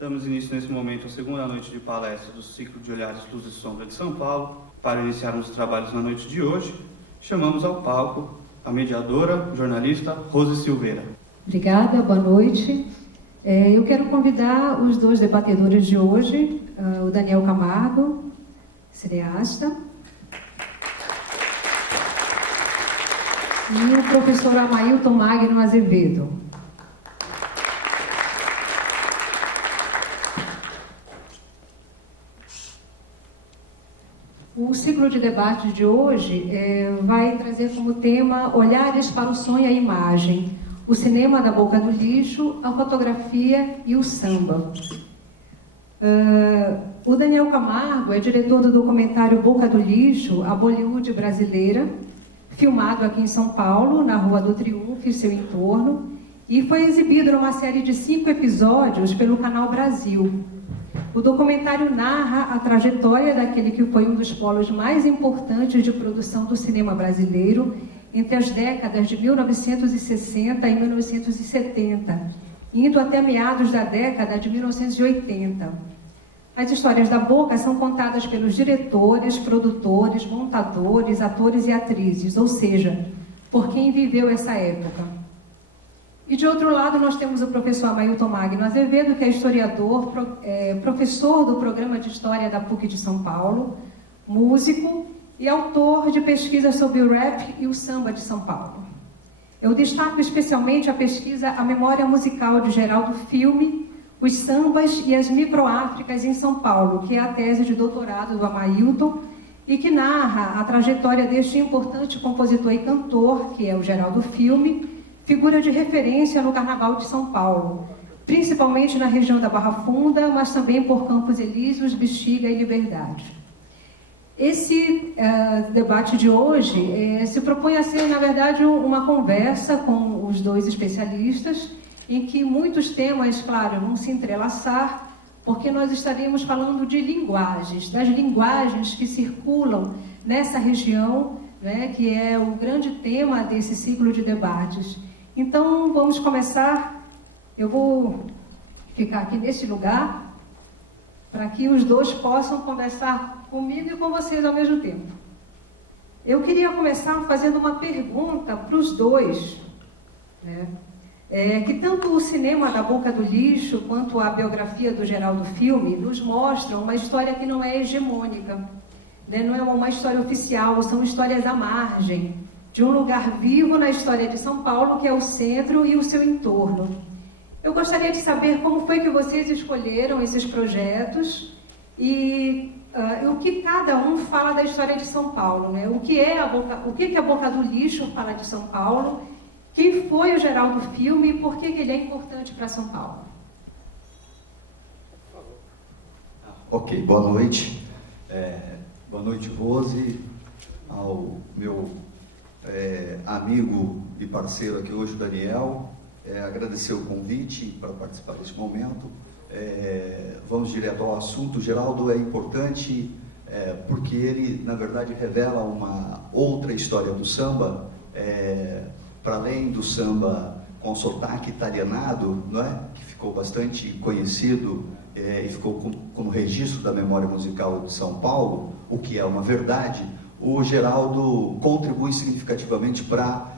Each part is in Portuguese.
Damos início nesse momento à segunda noite de palestra do ciclo de Olhares, Luz e Sombra de São Paulo. Para iniciarmos os trabalhos na noite de hoje, chamamos ao palco a mediadora, jornalista Rose Silveira. Obrigada, boa noite. Eu quero convidar os dois debatedores de hoje, o Daniel Camargo, cineasta, e o professor Amailton Magno Azevedo. O ciclo de debate de hoje vai trazer como tema Olhares para o Sonho e a Imagem, o cinema da boca do lixo, a fotografia e o samba. O Daniel Camargo é diretor do documentário Boca do Lixo, a Bollywood brasileira, filmado aqui em São Paulo, na Rua do Triunfo e seu entorno, e foi exibido numa série de 5 episódios pelo Canal Brasil. O documentário narra a trajetória daquele que foi um dos polos mais importantes de produção do cinema brasileiro entre as décadas de 1960 e 1970, indo até meados da década de 1980. As histórias da Boca são contadas pelos diretores, produtores, montadores, atores e atrizes, ou seja, por quem viveu essa época. E de outro lado nós temos o professor Amailton Magno Azevedo, que é historiador, professor do programa de História da PUC de São Paulo, músico e autor de pesquisas sobre o rap e o samba de São Paulo. Eu destaco especialmente a pesquisa A Memória Musical de Geraldo Filme, os sambas e as microáfricas em São Paulo, que é a tese de doutorado do Amailton, e que narra a trajetória deste importante compositor e cantor, que é o Geraldo Filme, figura de referência no Carnaval de São Paulo, principalmente na região da Barra Funda, mas também por Campos Elíseos, Bexiga e Liberdade. Esse debate de hoje se propõe a ser, na verdade, uma conversa com os dois especialistas, em que muitos temas, claro, vão se entrelaçar, porque nós estaremos falando de linguagens, das linguagens que circulam nessa região, né, que é o grande tema desse ciclo de debates. Então, vamos começar. Eu vou ficar aqui nesse lugar para que os dois possam conversar comigo e com vocês ao mesmo tempo. Eu queria começar fazendo uma pergunta para os dois, né? Que tanto o cinema da Boca do Lixo quanto a biografia do Geraldo Filme nos mostram uma história que não é hegemônica, né? Não é uma história oficial, são histórias à margem de um lugar vivo na história de São Paulo, que é o centro e o seu entorno. Eu gostaria de saber como foi que vocês escolheram esses projetos e o que cada um fala da história de São Paulo, né? O que a Boca do Lixo fala de São Paulo, quem foi o Geraldo Filme e por que ele é importante para São Paulo. Ok, boa noite. Boa noite, Rose, ao meu amigo e parceiro aqui hoje, o Daniel. Agradecer o convite para participar desse momento. Vamos direto ao assunto. O Geraldo é importante porque ele, na verdade, revela uma outra história do samba, para além do samba com sotaque italianado, não é? Que ficou bastante conhecido e ficou como registro da memória musical de São Paulo, o que é uma verdade. O Geraldo contribui significativamente para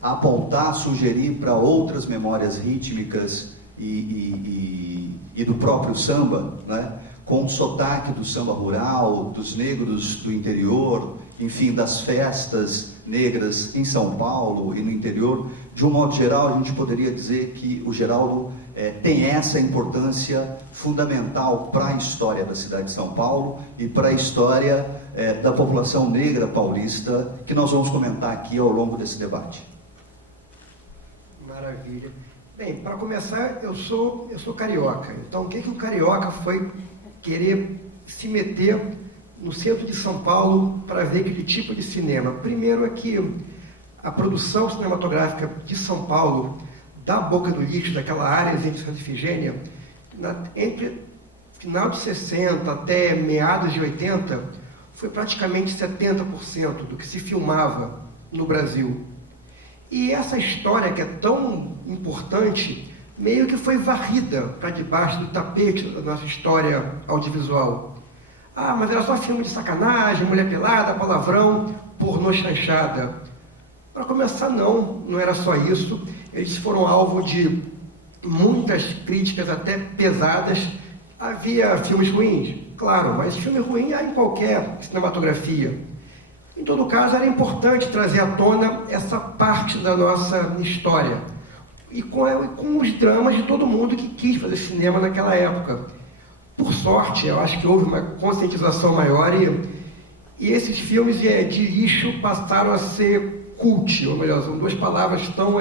apontar, sugerir para outras memórias rítmicas e do próprio samba, né? Com o sotaque do samba rural, dos negros do interior, enfim, das festas negras em São Paulo e no interior. De um modo geral, a gente poderia dizer que o Geraldo tem essa importância fundamental para a história da cidade de São Paulo e para a história da população negra paulista, que nós vamos comentar aqui ao longo desse debate. Maravilha. Bem, para começar, eu sou carioca. Então, o que o carioca foi querer se meter no centro de São Paulo para ver aquele tipo de cinema? Primeiro é que a produção cinematográfica de São Paulo, da Boca do Lixo, daquela área de Santa Efigênia, entre final de 60 até meados de 80, foi praticamente 70% do que se filmava no Brasil. E essa história que é tão importante meio que foi varrida para debaixo do tapete da nossa história audiovisual. Ah, mas era só filme de sacanagem, mulher pelada, palavrão, pornô chanchada. Para começar, não era só isso. Eles foram alvo de muitas críticas, até pesadas. Havia filmes ruins, claro, mas filme ruim há em qualquer cinematografia. Em todo caso, era importante trazer à tona essa parte da nossa história. E com os dramas de todo mundo que quis fazer cinema naquela época. Por sorte, eu acho que houve uma conscientização maior e esses filmes de lixo passaram a ser cult, ou melhor, são duas palavras tão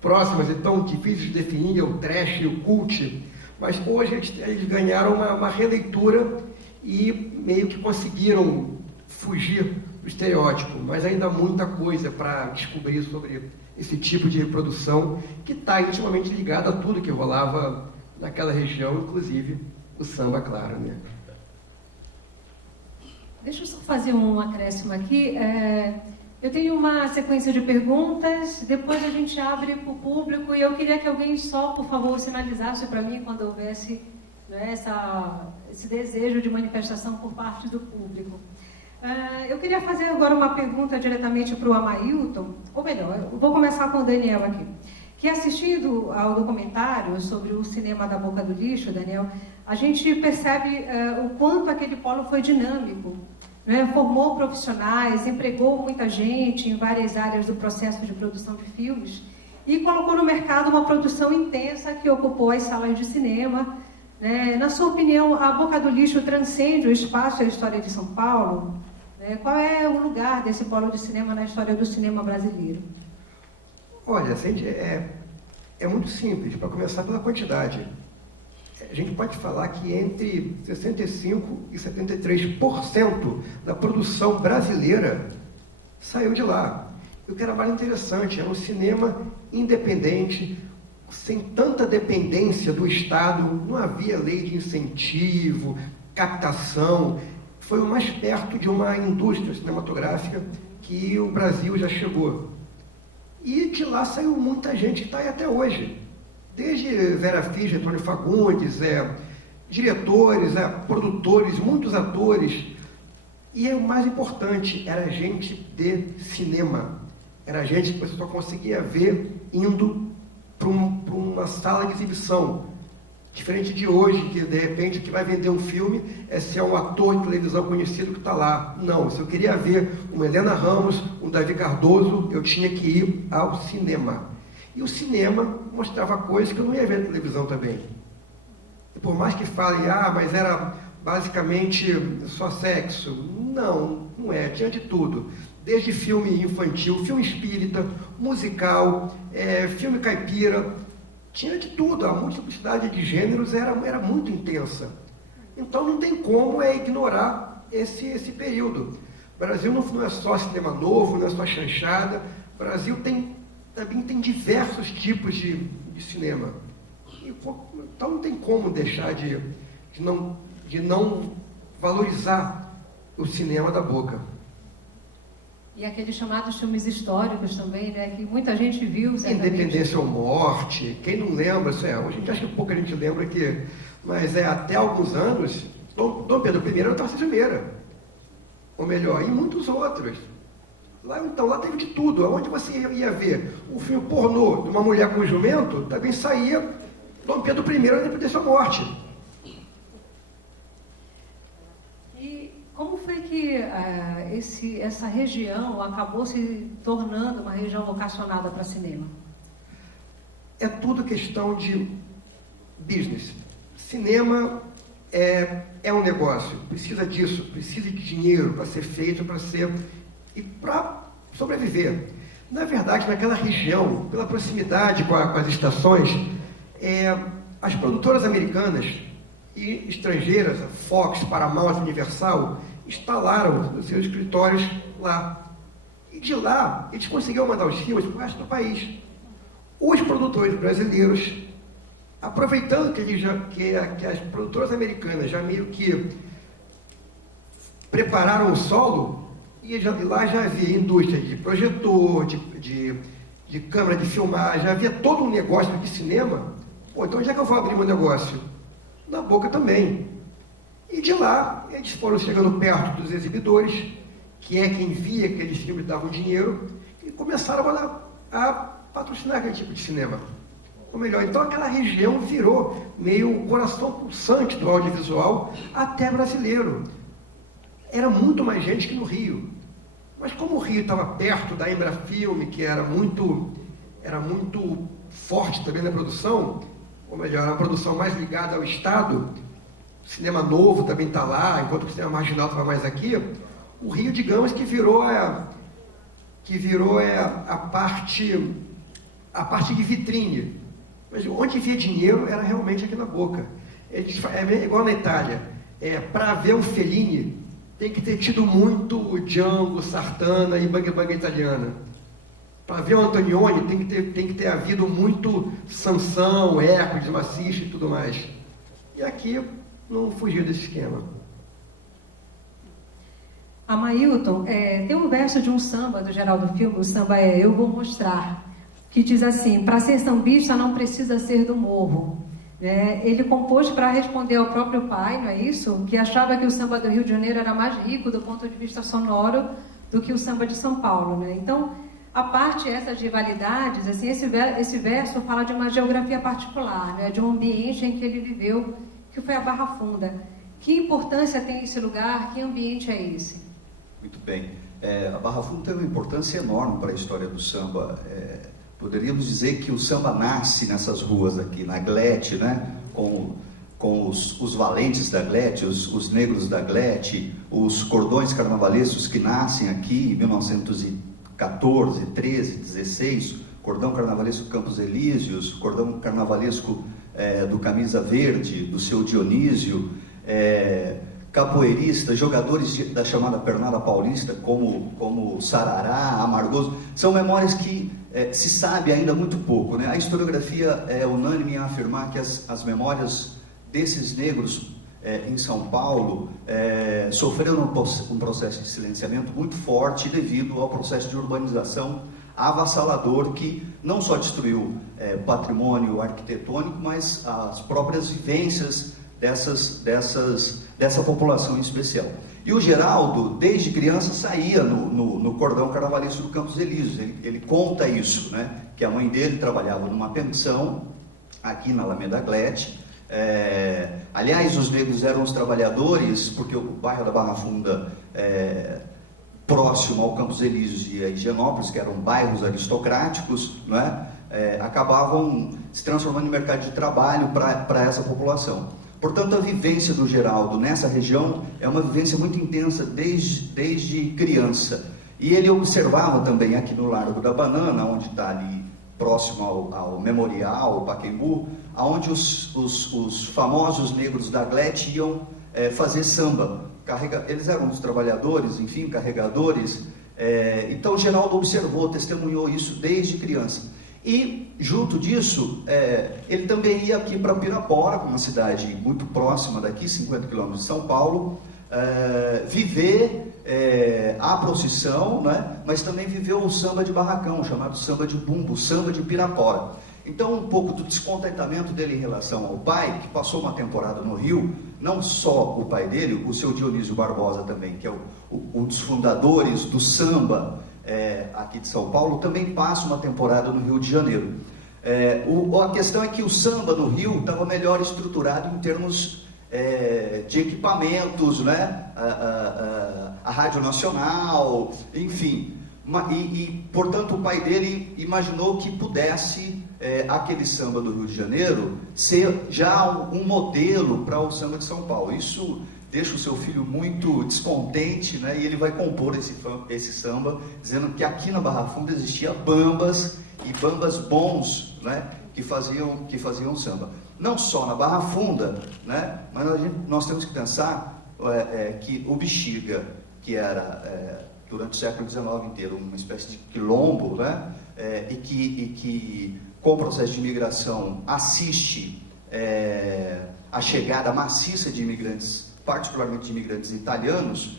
próximas e tão difíceis de definir, o trash e o cult, mas hoje eles ganharam uma releitura e meio que conseguiram fugir do estereótipo, mas ainda há muita coisa para descobrir sobre esse tipo de produção que está intimamente ligado a tudo que rolava naquela região, inclusive o samba, claro, né? Deixa eu só fazer um acréscimo aqui. Eu tenho uma sequência de perguntas, depois a gente abre para o público e eu queria que alguém só, por favor, sinalizasse para mim quando houvesse, né, esse desejo de manifestação por parte do público. Eu queria fazer agora uma pergunta diretamente para o Amailton, ou melhor, eu vou começar com o Daniel aqui, que assistindo ao documentário sobre o cinema da Boca do Lixo, Daniel, a gente percebe o quanto aquele polo foi dinâmico, né? Formou profissionais, empregou muita gente em várias áreas do processo de produção de filmes e colocou no mercado uma produção intensa que ocupou as salas de cinema. Na sua opinião, a Boca do Lixo transcende o espaço e a história de São Paulo? Qual é o lugar desse polo de cinema na história do cinema brasileiro? Olha, é muito simples, para começar pela quantidade. A gente pode falar que entre 65% e 73% da produção brasileira saiu de lá. E o que era mais interessante, era um cinema independente, sem tanta dependência do Estado, não havia lei de incentivo, captação. Foi o mais perto de uma indústria cinematográfica que o Brasil já chegou. E de lá saiu muita gente que está aí até hoje. Desde Vera Fischer, Antônio Fagundes, diretores, produtores, muitos atores. E o mais importante, era gente de cinema. Era gente que você só conseguia ver indo para uma sala de exibição. Diferente de hoje, que de repente o que vai vender um filme é se é um ator de televisão conhecido que está lá. Não, se eu queria ver uma Helena Ramos, um Davi Cardoso, eu tinha que ir ao cinema. E o cinema mostrava coisas que eu não ia ver na televisão também. E por mais que falem, mas era basicamente só sexo. Não é, tinha de tudo. Desde filme infantil, filme espírita, musical, filme caipira, tinha de tudo. A multiplicidade de gêneros era muito intensa. Então não tem como ignorar esse período. O Brasil não é só cinema novo, não é só chanchada. O Brasil também tem diversos tipos de cinema. Então não tem como deixar de não valorizar o cinema da Boca. E aqueles chamados filmes históricos também, né? Que muita gente viu. Certamente. Independência ou Morte, quem não lembra, hoje a gente acha que pouca gente lembra mas até alguns anos, Dom Pedro I era Tarcísio Meira. Ou melhor, e muitos outros. Lá teve de tudo. Onde você ia ver um filme pornô de uma mulher com um jumento, também saía Dom Pedro I, Independência ou Morte. E como foi que essa região acabou se tornando uma região vocacionada para cinema? É tudo questão de business. Cinema é um negócio, precisa disso, precisa de dinheiro para ser feito, e para sobreviver. Na verdade, naquela região, pela proximidade com as estações, as produtoras americanas e estrangeiras, a Fox, Paramount, Universal, instalaram os seus escritórios lá. E de lá, eles conseguiram mandar os filmes para o resto do país. Os produtores brasileiros, aproveitando que as produtoras americanas já meio que prepararam o solo, e lá já havia indústria de projetor, de câmera de filmar, já havia todo um negócio de cinema Pô, então onde é que eu vou abrir meu negócio? Na Boca também. E de lá, eles foram chegando perto dos exibidores, que é quem via que aqueles filmes davam dinheiro, e começaram a patrocinar aquele tipo de cinema. Ou melhor, então aquela região virou meio o coração pulsante do audiovisual, até brasileiro. Era muito mais gente que no Rio. Mas como o Rio estava perto da Embrafilme, que era muito forte também na produção, ou melhor, a produção mais ligada ao Estado, o cinema novo também está lá, enquanto o cinema marginal estava mais aqui, o Rio, digamos, que virou a parte de vitrine. Mas onde havia dinheiro era realmente aqui na Boca. É igual na Itália. Para ver um Fellini, tem que ter tido muito Django, Sartana e Bang Bang italiana. Para ver o Antonioni, tem que ter havido muito Sansão, Hércules, Maciço e tudo mais. E aqui não fugiu desse esquema. Amailton, tem um verso de um samba do Geraldo Filme, o samba Eu Vou Mostrar, que diz assim: para ser sambista não precisa ser do morro. Ele compôs para responder ao próprio pai, não é isso? Que achava que o samba do Rio de Janeiro era mais rico do ponto de vista sonoro do que o samba de São Paulo, né? Então, a parte essas rivalidades, assim, esse verso fala de uma geografia particular, né? De um ambiente em que ele viveu, que foi a Barra Funda. Que importância tem esse lugar? Que ambiente é esse? Muito bem. A Barra Funda tem uma importância enorme para a história do samba. Poderíamos dizer que o samba nasce nessas ruas aqui, na Glete, né? Com os valentes da Glete, os negros da Glete, os cordões carnavalescos que nascem aqui em 1914, 13, 16, cordão carnavalesco Campos Elíseos, cordão carnavalesco do Camisa Verde, do seu Dionísio, capoeiristas, jogadores da chamada Pernada Paulista, como Sarará, Amargoso, são memórias que se sabe ainda muito pouco, né? A historiografia é unânime em afirmar que as memórias desses negros em São Paulo sofreram um processo de silenciamento muito forte devido ao processo de urbanização avassalador que não só destruiu patrimônio arquitetônico, mas as próprias vivências dessa população em especial. E o Geraldo, desde criança, saía no cordão carnavalesco do Campos Elíseos. Ele conta isso, né? Que a mãe dele trabalhava numa pensão aqui na Alameda Glete. Aliás, os negros eram os trabalhadores, porque o bairro da Barra Funda, próximo ao Campos Elíseos e a Higienópolis, que eram bairros aristocráticos, né? Acabavam se transformando em mercado de trabalho para essa população. Portanto, a vivência do Geraldo nessa região é uma vivência muito intensa desde criança. E ele observava também aqui no Largo da Banana, onde está ali próximo ao Memorial, ao Pacaembu, onde os famosos negros da Glete iam fazer samba. Eles eram os trabalhadores, enfim, carregadores. Então, Geraldo observou, testemunhou isso desde criança. E, junto disso, ele também ia aqui para Pirapora, uma cidade muito próxima daqui, 50 quilômetros de São Paulo, viver a procissão, né? Mas também viveu o samba de barracão, chamado samba de bumbo, samba de Pirapora. Então, um pouco do descontentamento dele em relação ao pai, que passou uma temporada no Rio, não só o pai dele, o seu Dionísio Barbosa também, que é um dos fundadores do samba aqui de São Paulo, também passa uma temporada no Rio de Janeiro. A questão é que o samba no Rio estava melhor estruturado em termos de equipamentos, né? A Rádio Nacional, enfim. Portanto, o pai dele imaginou que pudesse aquele samba do Rio de Janeiro ser já um modelo para o samba de São Paulo. Isso deixa o seu filho muito descontente, né? E ele vai compor esse samba, dizendo que aqui na Barra Funda existia bambas, e bambas bons, né? que faziam samba. Não só na Barra Funda, né? Mas nós temos que pensar que o Bexiga, que era durante o século XIX inteiro uma espécie de quilombo, né? E que com o processo de imigração assiste a chegada maciça de imigrantes, particularmente de imigrantes italianos,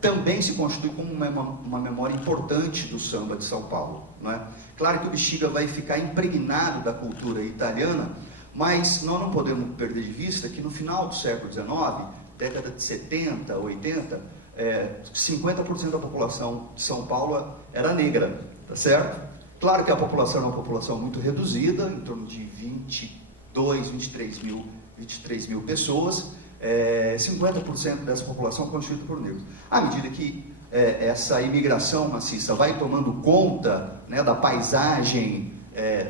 também se constitui como uma memória importante do samba de São Paulo. não é? Claro que o Bexiga vai ficar impregnado da cultura italiana, mas nós não podemos perder de vista que no final do século XIX, década de 70, 80, 50% da população de São Paulo era negra, tá certo? Claro que a população é uma população muito reduzida, em torno de 23 mil pessoas, 50% dessa população constituída por negros. À medida que essa imigração maciça vai tomando conta, né, da paisagem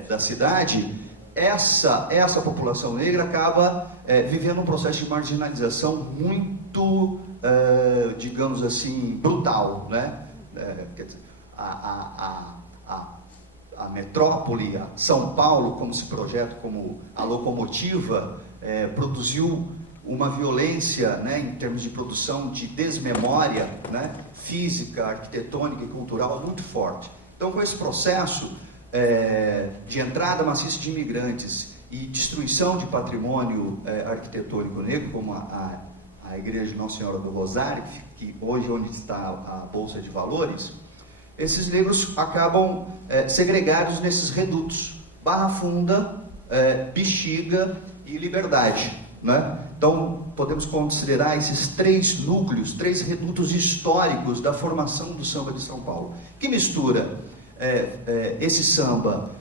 da cidade, essa população negra acaba vivendo um processo de marginalização muito, digamos assim, brutal, né? Quer dizer, a metrópole, a São Paulo, como se projeta como a locomotiva, produziu uma violência, né, em termos de produção de desmemória, né, física, arquitetônica e cultural muito forte. Então, com esse processo de entrada maciça de imigrantes e destruição de patrimônio arquitetônico negro, como a Igreja de Nossa Senhora do Rosário, que hoje é onde está a Bolsa de Valores, esses negros acabam segregados nesses redutos: Barra Funda, Bexiga e Liberdade, né? Então, podemos considerar esses 3 núcleos, 3 redutos históricos da formação do samba de São Paulo, que mistura esse samba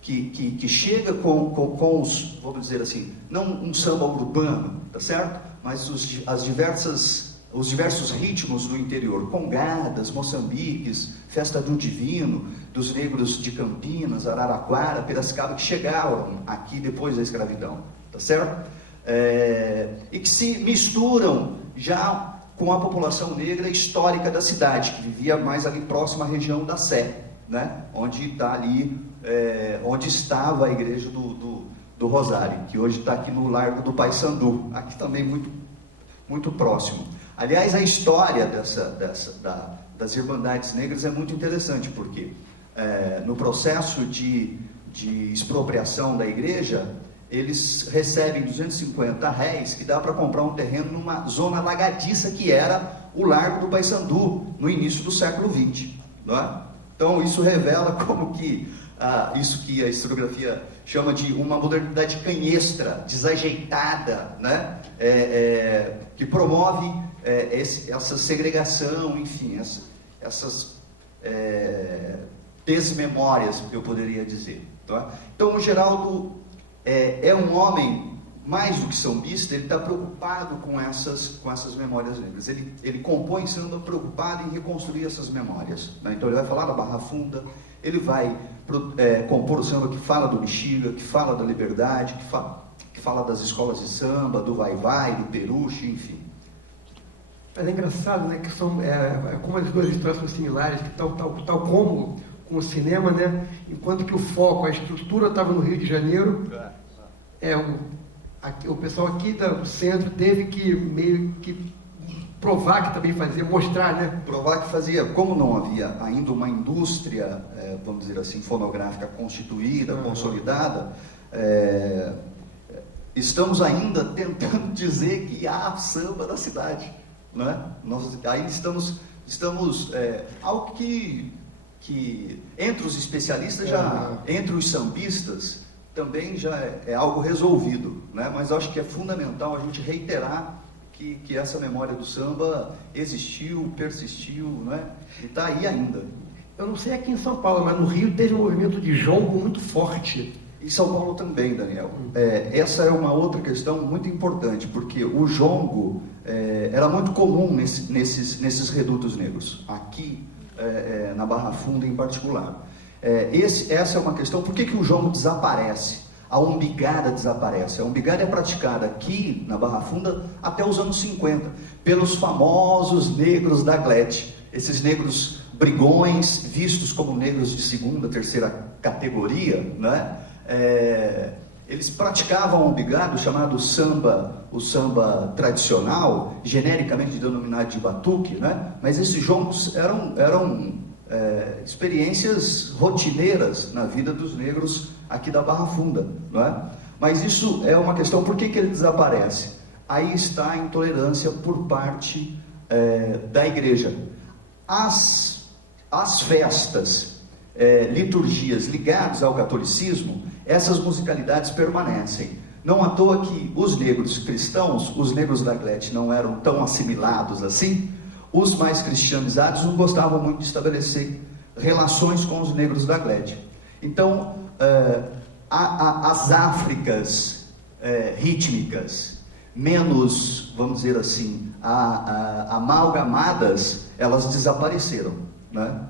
que chega com os, vamos dizer assim, não um samba urbano, tá certo? Mas os diversos ritmos do interior, congadas, moçambiques, festa do divino, dos negros de Campinas, Araraquara, Piracicaba, que chegaram aqui depois da escravidão, tá certo? E que se misturam já com a população negra histórica da cidade, que vivia mais ali próximo à região da Sé, né? Onde está ali, onde estava a igreja do Rosário, que hoje está aqui no Largo do Paissandu, aqui também muito próximo. Aliás, a história das Irmandades Negras é muito interessante, porque no processo de expropriação da igreja, eles recebem 250 réis, que dá para comprar um terreno numa zona alagadiça que era o Largo do Paissandu, no início do século XX, não é? Então, isso revela como que isso que a historiografia chama de uma modernidade canhestra, desajeitada, né? Que promove essa segregação, enfim, essas desmemórias, eu poderia dizer. Tá? Então, o Geraldo é um homem, mais do que sambista, ele está preocupado com essas memórias negras. Ele compõe samba preocupado em reconstruir essas memórias, né? Então, ele vai falar da Barra Funda, ele vai compor o samba que fala do Bexiga, que fala da Liberdade, que fala das escolas de samba, do Vai-Vai, do Peruche, enfim. Mas é engraçado, né, que são, como as duas histórias são similares, que tal como com o cinema, né, enquanto que o foco, a estrutura estava no Rio de Janeiro, o pessoal aqui do centro teve que meio que provar que também fazia, mostrar, né? Provar que fazia. Como não havia ainda uma indústria, vamos dizer assim, fonográfica constituída, consolidada, estamos ainda tentando dizer que há samba na cidade, né? Nós aí estamos algo que entre os especialistas, entre os sambistas, também já é algo resolvido, né? Mas acho que é fundamental a gente reiterar que essa memória do samba existiu, persistiu, né? E está aí ainda. Eu não sei aqui em São Paulo, mas no Rio teve um movimento de jongo muito forte. Em São Paulo também, Daniel. Essa é uma outra questão muito importante, porque o jongo era muito comum nesses redutos negros, aqui na Barra Funda em particular. Essa é uma questão. Por que o jongo desaparece? A umbigada desaparece. A umbigada é praticada aqui na Barra Funda até os anos 50, pelos famosos negros da Glete. Esses negros brigões, vistos como negros de segunda, terceira categoria, né? Eles praticavam um umbigado chamado samba, o samba tradicional, genericamente denominado de batuque, né? Mas esses jongos eram experiências rotineiras na vida dos negros aqui da Barra Funda, não é? Mas isso é uma questão. Por que ele desaparece? Aí está a intolerância por parte da igreja. As festas liturgias ligadas ao catolicismo, essas musicalidades permanecem. Não à toa que os negros cristãos, os negros da Glete, não eram tão assimilados assim. Os mais cristianizados não gostavam muito de estabelecer relações com os negros da Glete. Então, as Áfricas rítmicas menos, vamos dizer assim, amalgamadas, elas desapareceram, né?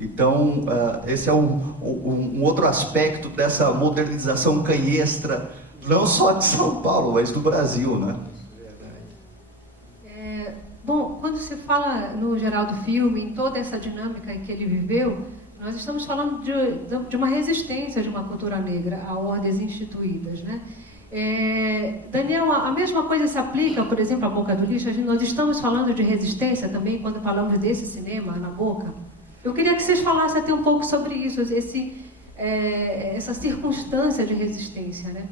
Então, esse é um outro aspecto dessa modernização canhestra, não só de São Paulo, mas do Brasil, né? Bom, quando se fala no geral do filme, em toda essa dinâmica que ele viveu, nós estamos falando de uma resistência de uma cultura negra a ordens instituídas, né? Daniel, a mesma coisa se aplica, por exemplo, à Boca do Lixo. Nós estamos falando de resistência também quando falamos desse cinema, na Boca. Eu queria que vocês falassem até um pouco sobre isso, essa circunstância de resistência, né?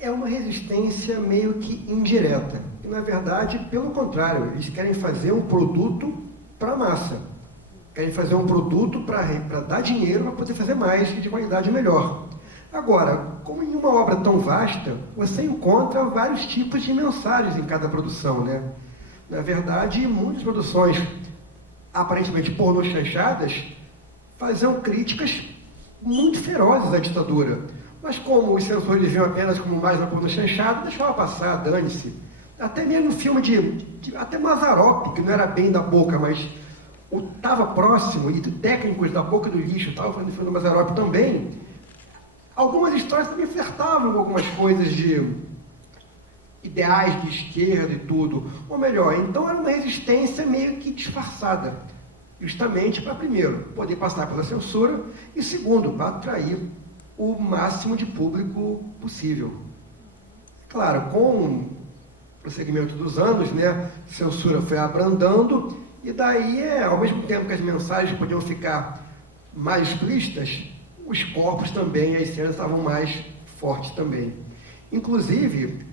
É uma resistência meio que indireta. E, na verdade, pelo contrário, eles querem fazer um produto para a massa. Querem fazer um produto para dar dinheiro para poder fazer mais e de qualidade melhor. Agora, como em uma obra tão vasta, você encontra vários tipos de mensagens em cada produção, né? Na verdade, muitas produções aparentemente pornô-chanchadas faziam críticas muito ferozes à ditadura. Mas como os censores viam apenas como mais uma pornô-chanchada, deixava passar, dane-se. Até mesmo no filme até Mazzaropi, que não era bem da Boca, mas estava próximo, e técnicos da Boca do Lixo estavam fazendo o filme do Mazzaropi também, algumas histórias também flertavam com algumas coisas de ideais de esquerda e tudo. Ou melhor, então era uma resistência meio que disfarçada, justamente para, primeiro, poder passar pela censura, e segundo, para atrair o máximo de público possível. Claro, com o prosseguimento dos anos, né, a censura foi abrandando, e daí, ao mesmo tempo que as mensagens podiam ficar mais explícitas, os corpos também, as cenas estavam mais fortes também. Inclusive,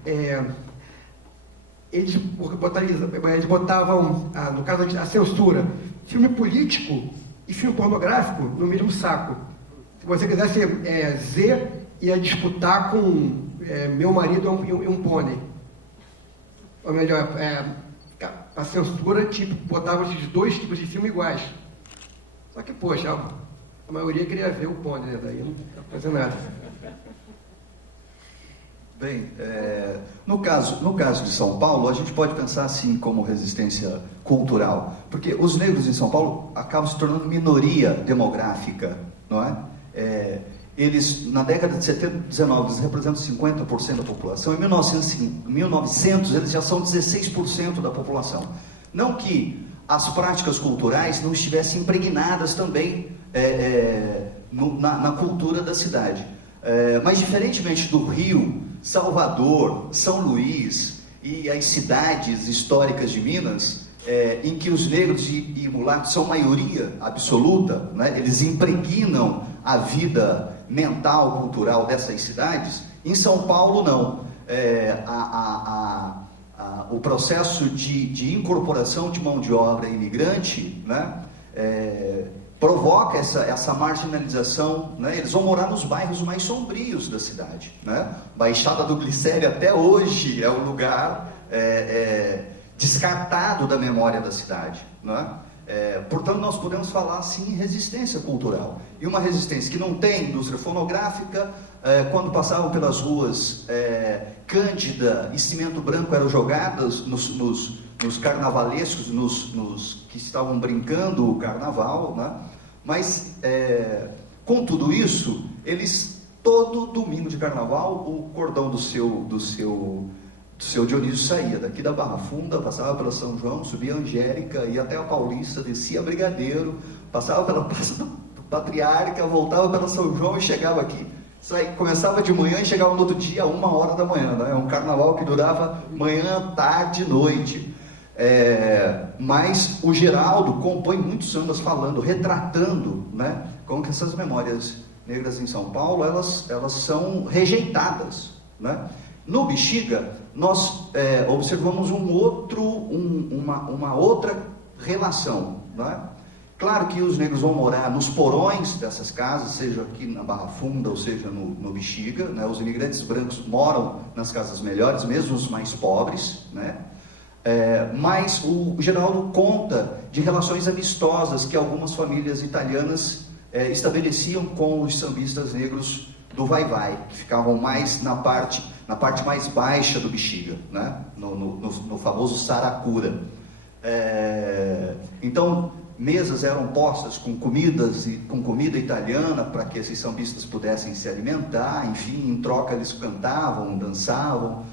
eles botavam, no caso da censura, filme político e filme pornográfico no mesmo saco. Se você quisesse Z, ia disputar com Meu Marido é um Pônei. Ou melhor, a censura botava esses dois tipos de filme iguais. Só que, poxa, a maioria queria ver o Pônei, né? Daí não tá fazendo nada. Bem, no caso de São Paulo, a gente pode pensar assim como resistência cultural, porque os negros em São Paulo acabam se tornando minoria demográfica, não é? Eles, na década de 19, eles representam 50% da população, em 1900 eles já são 16% da população. Não que as práticas culturais não estivessem impregnadas também na cultura da cidade, mas diferentemente do Rio, Salvador, São Luís e as cidades históricas de Minas, em que os negros e mulatos são maioria absoluta, né? Eles impregnam a vida mental, cultural dessas cidades. Em São Paulo, não. O processo de incorporação de mão de obra imigrante, né? Provoca essa marginalização, né? Eles vão morar nos bairros mais sombrios da cidade, né? Baixada do Glicério até hoje é um lugar descartado da memória da cidade, né? Portanto, nós podemos falar assim em resistência cultural, e uma resistência que não tem indústria fonográfica. Quando passavam pelas ruas, Cândida e cimento branco eram jogadas nos carnavalescos, nos que estavam brincando o carnaval, né? Mas, com tudo isso, eles, todo domingo de carnaval, o cordão do seu Dionísio saía daqui da Barra Funda, passava pela São João, subia a Angélica, ia até a Paulista, descia a Brigadeiro, passava pela Praça do Patriarca, voltava pela São João e chegava aqui. Começava de manhã e chegava no outro dia, 1h da manhã, né? É um carnaval que durava manhã, tarde, noite. Mas o Geraldo compõe muitos sambas retratando, né, como que essas memórias negras em São Paulo, elas são rejeitadas, né? No Bexiga, nós observamos uma outra relação, né? Claro que os negros vão morar nos porões dessas casas, seja aqui na Barra Funda ou seja no Bexiga, né? Os imigrantes brancos moram nas casas melhores, mesmo os mais pobres, né? Mas o Geraldo conta de relações amistosas que algumas famílias italianas estabeleciam com os sambistas negros do Vai-Vai, que ficavam mais na parte mais baixa do Bexiga, né? no famoso Saracura. Então, mesas eram postas com comida italiana para que esses sambistas pudessem se alimentar, enfim, em troca eles cantavam, dançavam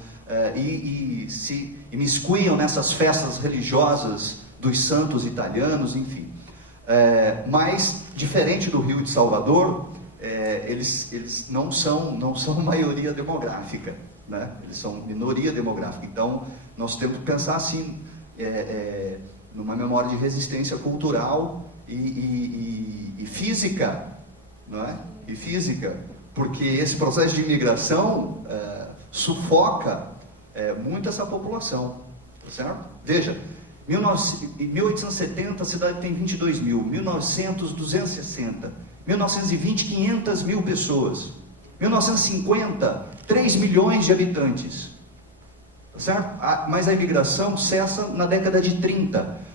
e se imiscuíam nessas festas religiosas dos santos italianos, enfim. Mas, diferente do Rio de Salvador, eles não são maioria demográfica, né? Eles são minoria demográfica. Então, nós temos que pensar assim, numa memória de resistência cultural e física, não é? E física, porque esse processo de imigração sufoca muito essa população, tá certo? Veja, em 1870 a cidade tem 22 mil, 1900, 260, 1920, 500 mil pessoas, 1950, 3 milhões de habitantes. Certo? Mas a imigração cessa na década de 30.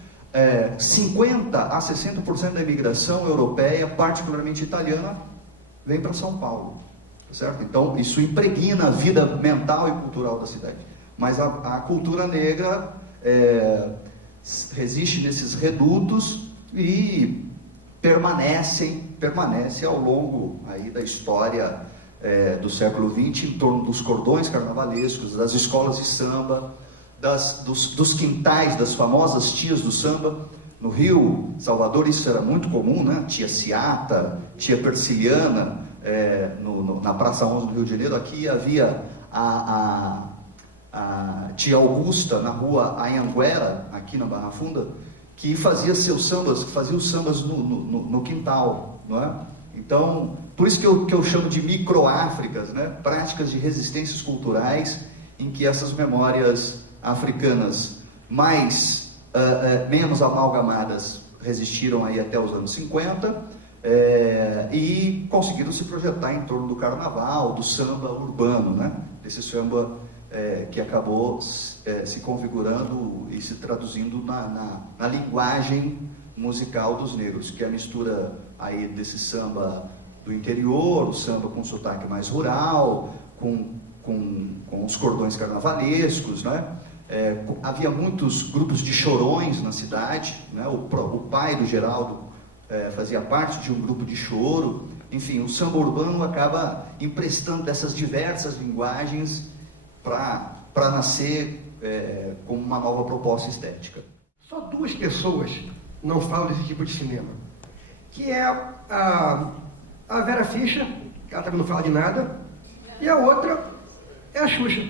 50 a 60% da imigração europeia, particularmente italiana, vem para São Paulo. Certo? Então, isso impregna a vida mental e cultural da cidade. Mas a cultura negra resiste nesses redutos e permanece ao longo aí da história do século XX, em torno dos cordões carnavalescos, das escolas de samba, dos quintais, das famosas tias do samba. No Rio, Salvador, isso era muito comum, né? Tia Ciata, tia Persiliana, na Praça 11 do Rio de Janeiro. Aqui havia a tia Augusta, na rua Anhanguera, aqui na Barra Funda, que fazia os sambas no quintal, não é? Então, por isso que eu chamo de micro-Áfricas, né? Práticas de resistências culturais em que essas memórias africanas menos amalgamadas resistiram aí até os anos 50 e conseguiram se projetar em torno do carnaval, do samba urbano, né? Desse samba que acabou se configurando e se traduzindo na linguagem musical dos negros, que é a mistura aí desse samba do interior, o samba com sotaque mais rural, com os cordões carnavalescos, né? Havia muitos grupos de chorões na cidade, né? O pai do Geraldo fazia parte de um grupo de choro. Enfim, o samba urbano acaba emprestando dessas diversas linguagens para nascer como uma nova proposta estética. Só duas pessoas não falam desse tipo de cinema, que é a Vera Fischer, que ela também não fala de nada, e a outra é a Xuxa,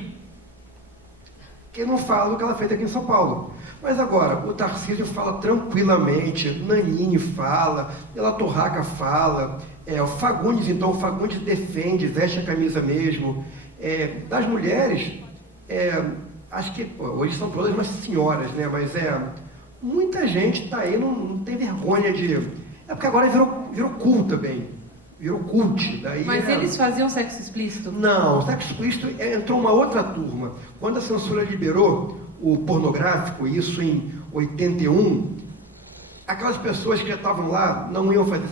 que não fala o que ela fez aqui em São Paulo. Mas agora, o Tarcísio fala tranquilamente, Nanini fala, Ela Torraca fala, o Fagundes, então, o Fagundes defende, veste a camisa mesmo. Das mulheres, acho que hoje são todas umas senhoras, né? Mas muita gente está aí, não tem vergonha de... porque agora virou culto também. Virou cult. Mas eles faziam sexo explícito? Não, o sexo explícito entrou uma outra turma. Quando a censura liberou o pornográfico, isso em 81, aquelas pessoas que já estavam lá não iam fazer...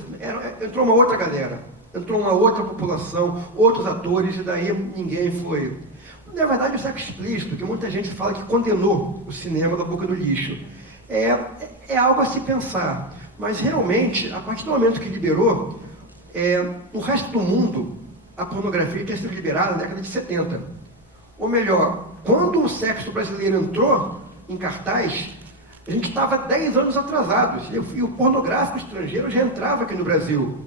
Entrou uma outra galera, entrou uma outra população, outros atores, e daí ninguém foi... Na verdade, o sexo explícito, que muita gente fala que condenou o cinema da boca do lixo, é algo a se pensar. Mas realmente, a partir do momento que liberou, no resto do mundo, a pornografia tinha sido liberada na década de 70. Ou melhor, quando o sexo brasileiro entrou em cartaz, a gente estava 10 anos atrasados, e o pornográfico estrangeiro já entrava aqui no Brasil.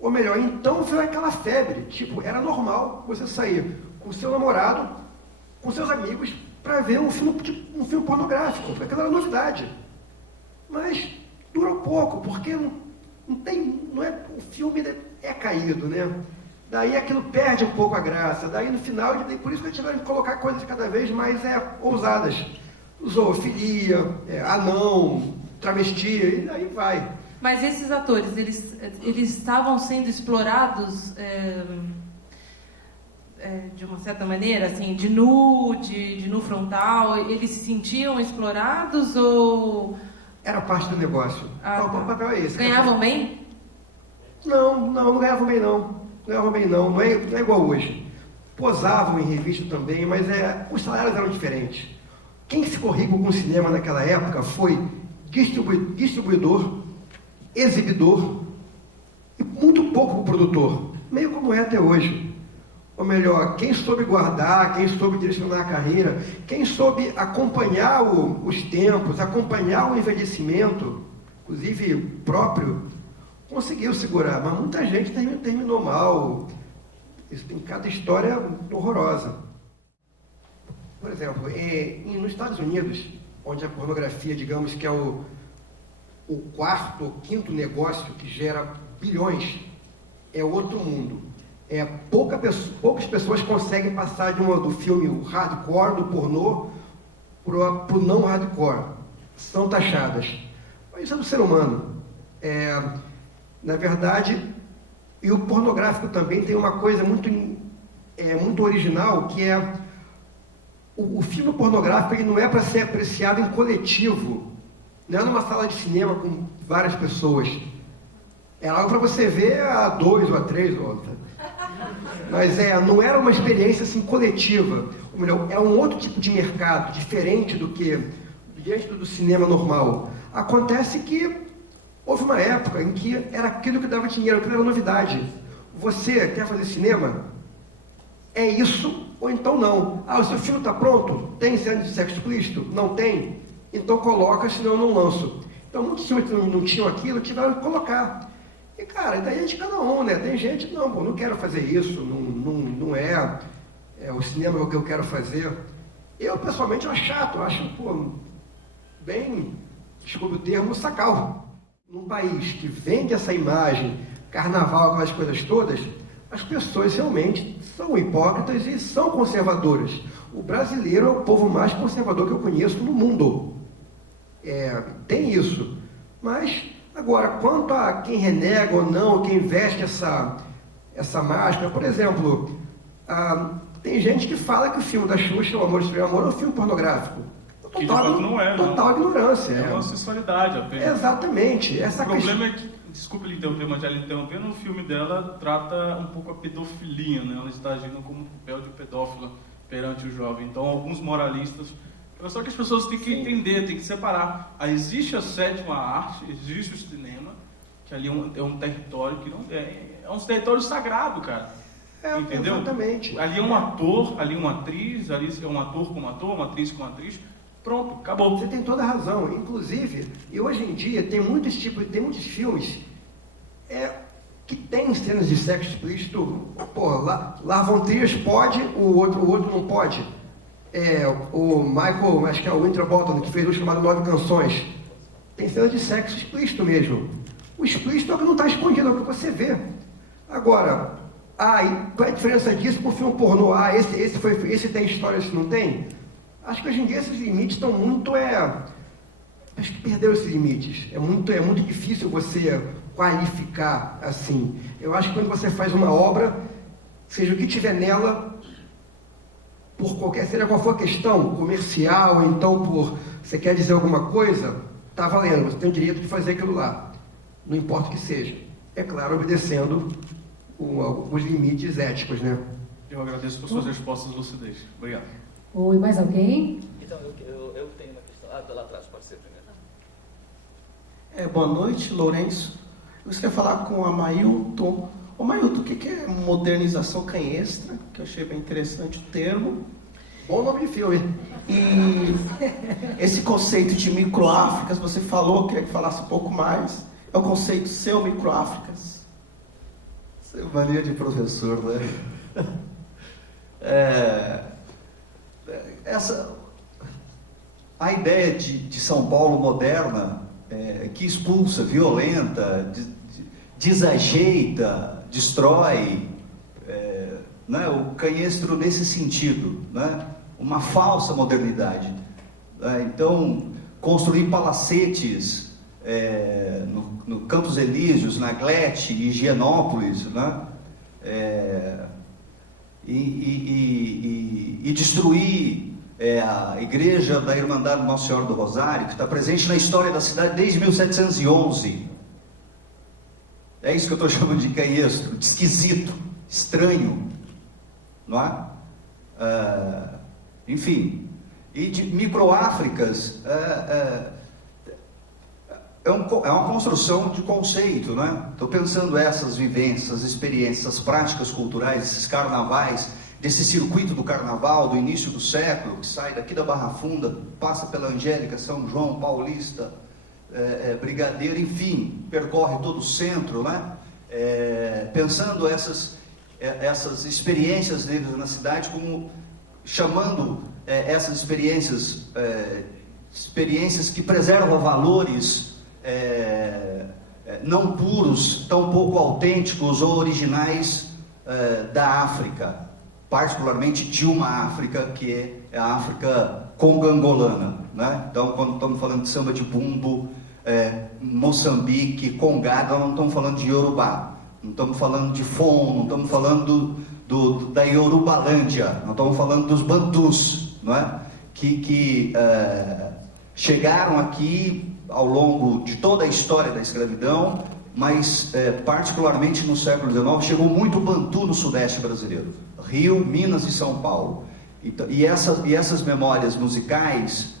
Ou melhor, então foi aquela febre, era normal você sair com o seu namorado, com seus amigos, para ver um filme pornográfico, porque aquela era novidade. Mas durou pouco, porque o filme é caído, né? Daí aquilo perde um pouco a graça, daí no final, por isso que a gente vai colocar coisas cada vez mais ousadas. Zoofilia, anão, travesti, e daí vai. Mas esses atores, eles estavam sendo explorados de uma certa maneira, assim, de nu frontal, eles se sentiam explorados ou... Era parte do negócio. Ah, O tá. papel é esse. Ganhavam bem? Não ganhavam bem não. Não ganhavam bem não. Não é igual hoje. Posavam em revista também, mas os salários eram diferentes. Quem ficou rico com o cinema naquela época foi distribuidor, exibidor e muito pouco o produtor. Meio como é até hoje. Ou melhor, quem soube guardar, quem soube direcionar a carreira, quem soube acompanhar os tempos, acompanhar o envelhecimento, inclusive próprio, conseguiu segurar, mas muita gente terminou mal. Isso tem cada história horrorosa. Por exemplo, nos Estados Unidos, onde a pornografia, digamos que é o quarto ou quinto negócio que gera bilhões, é outro mundo. Poucas pessoas conseguem passar do filme hardcore, do pornô, para o não hardcore. São taxadas. Mas isso é do ser humano. Na verdade, e o pornográfico também tem uma coisa muito original, que é o filme pornográfico ele não é para ser apreciado em coletivo. Não é numa sala de cinema com várias pessoas. É algo para você ver a 2 ou a 3 ou outra. Mas não era uma experiência assim coletiva. Ou melhor, é um outro tipo de mercado, diferente do que diante do cinema normal. Acontece que houve uma época em que era aquilo que dava dinheiro, aquilo era novidade. Você quer fazer cinema? É isso ou então não. O seu filme está pronto? Tem cena de sexo explícito? Não tem? Então coloca, senão eu não lanço. Então muitos filmes que não tinham aquilo, tiveram que colocar. E cara, daí é de cada um, né? Tem gente, não quero fazer isso, não é o cinema que eu quero fazer. Eu, pessoalmente, acho chato, acho, bem, desculpe o termo, sacal. Num país que vende essa imagem, carnaval, aquelas coisas todas, as pessoas realmente são hipócritas e são conservadoras. O brasileiro é o povo mais conservador que eu conheço no mundo. Tem isso. Mas, agora, quanto a quem renega ou não, quem veste essa máscara, por exemplo, tem gente que fala que o filme da Xuxa, O Amor Estranho Amor, é um filme pornográfico. Que de fato não é, total ignorância. É uma sensualidade apenas. Exatamente. O problema é que, desculpa ele interromper, mas ela interrompendo, o filme dela trata um pouco a pedofilia, né? Ela está agindo como um papel de pedófila perante o jovem. Então, alguns moralistas... Só que as pessoas têm que entender, têm que separar. Existe a sétima arte, existe o cinema, que ali é um território que não é um território sagrado, cara. Entendeu? Exatamente. Ali é um ator, ali é uma atriz, ali é um ator com um ator, uma atriz com uma atriz. Pronto, acabou. Você tem toda a razão. Inclusive, e hoje em dia tem muitos filmes que tem cenas de sexo explícito. Lars von Trier pode, o outro não pode. O Michael, acho que é o Winterbottom, que fez o chamado 9 Canções. Tem cenas de sexo explícito mesmo. O explícito é o que não está escondido, é o que você vê. Agora, e qual é a diferença disso para o filme pornô? Esse tem história, esse não tem? Acho que hoje em dia esses limites estão muito... Acho que perderam esses limites. É muito difícil você qualificar assim. Eu acho que quando você faz uma obra, seja o que tiver nela, seja qual for a questão, comercial, ou então você quer dizer alguma coisa, está valendo, você tem o direito de fazer aquilo lá. Não importa o que seja. É claro, obedecendo os limites éticos, né? Eu agradeço por suas respostas, lucidez. Obrigado. Oi, mais alguém? Então, eu tenho uma questão. Lá atrás, pode ser primeiro. Boa noite, Lourenço. Eu gostaria de falar com a Mailton. Ô, Mailton, o que é modernização canhestra? Que eu achei bem interessante o termo. Bom nome de filme. E esse conceito de microáfricas, você falou, queria que falasse um pouco mais. É o conceito seu microáfricas. Isso é mania de professor, né? A ideia de São Paulo moderna, que expulsa, violenta, desajeita, destrói, né? O canhestro nesse sentido, né? Uma falsa modernidade. Então, construir palacetes no Campos Elíseos, na Glete, Higienópolis, né? E destruir a igreja da Irmandade Nossa Senhora do Rosário, que está presente na história da cidade desde 1711. É isso que eu estou chamando de canhestro, de esquisito, estranho, não é? Enfim, e de microáfricas, é uma construção de conceito, né? Estou pensando essas vivências, essas experiências, essas práticas culturais, esses carnavais, desse circuito do carnaval do início do século, que sai daqui da Barra Funda, passa pela Angélica, São João, Paulista, Brigadeiro, enfim, percorre todo o centro, né? Pensando essas experiências negras na cidade, como chamando essas experiências que preservam valores não puros, tão pouco autênticos ou originais da África, particularmente de uma África que é a África congo-angolana, né? Então, quando estamos falando de samba de bumbo, Moçambique, Congado, nós não estamos falando de Yorubá, não estamos falando de Fon, não estamos falando da Yorubalândia, não estamos falando dos Bantus, não é? que chegaram aqui ao longo de toda a história da escravidão, mas particularmente no século XIX, chegou muito Bantu no Sudeste brasileiro, Rio, Minas e São Paulo. E essas memórias musicais,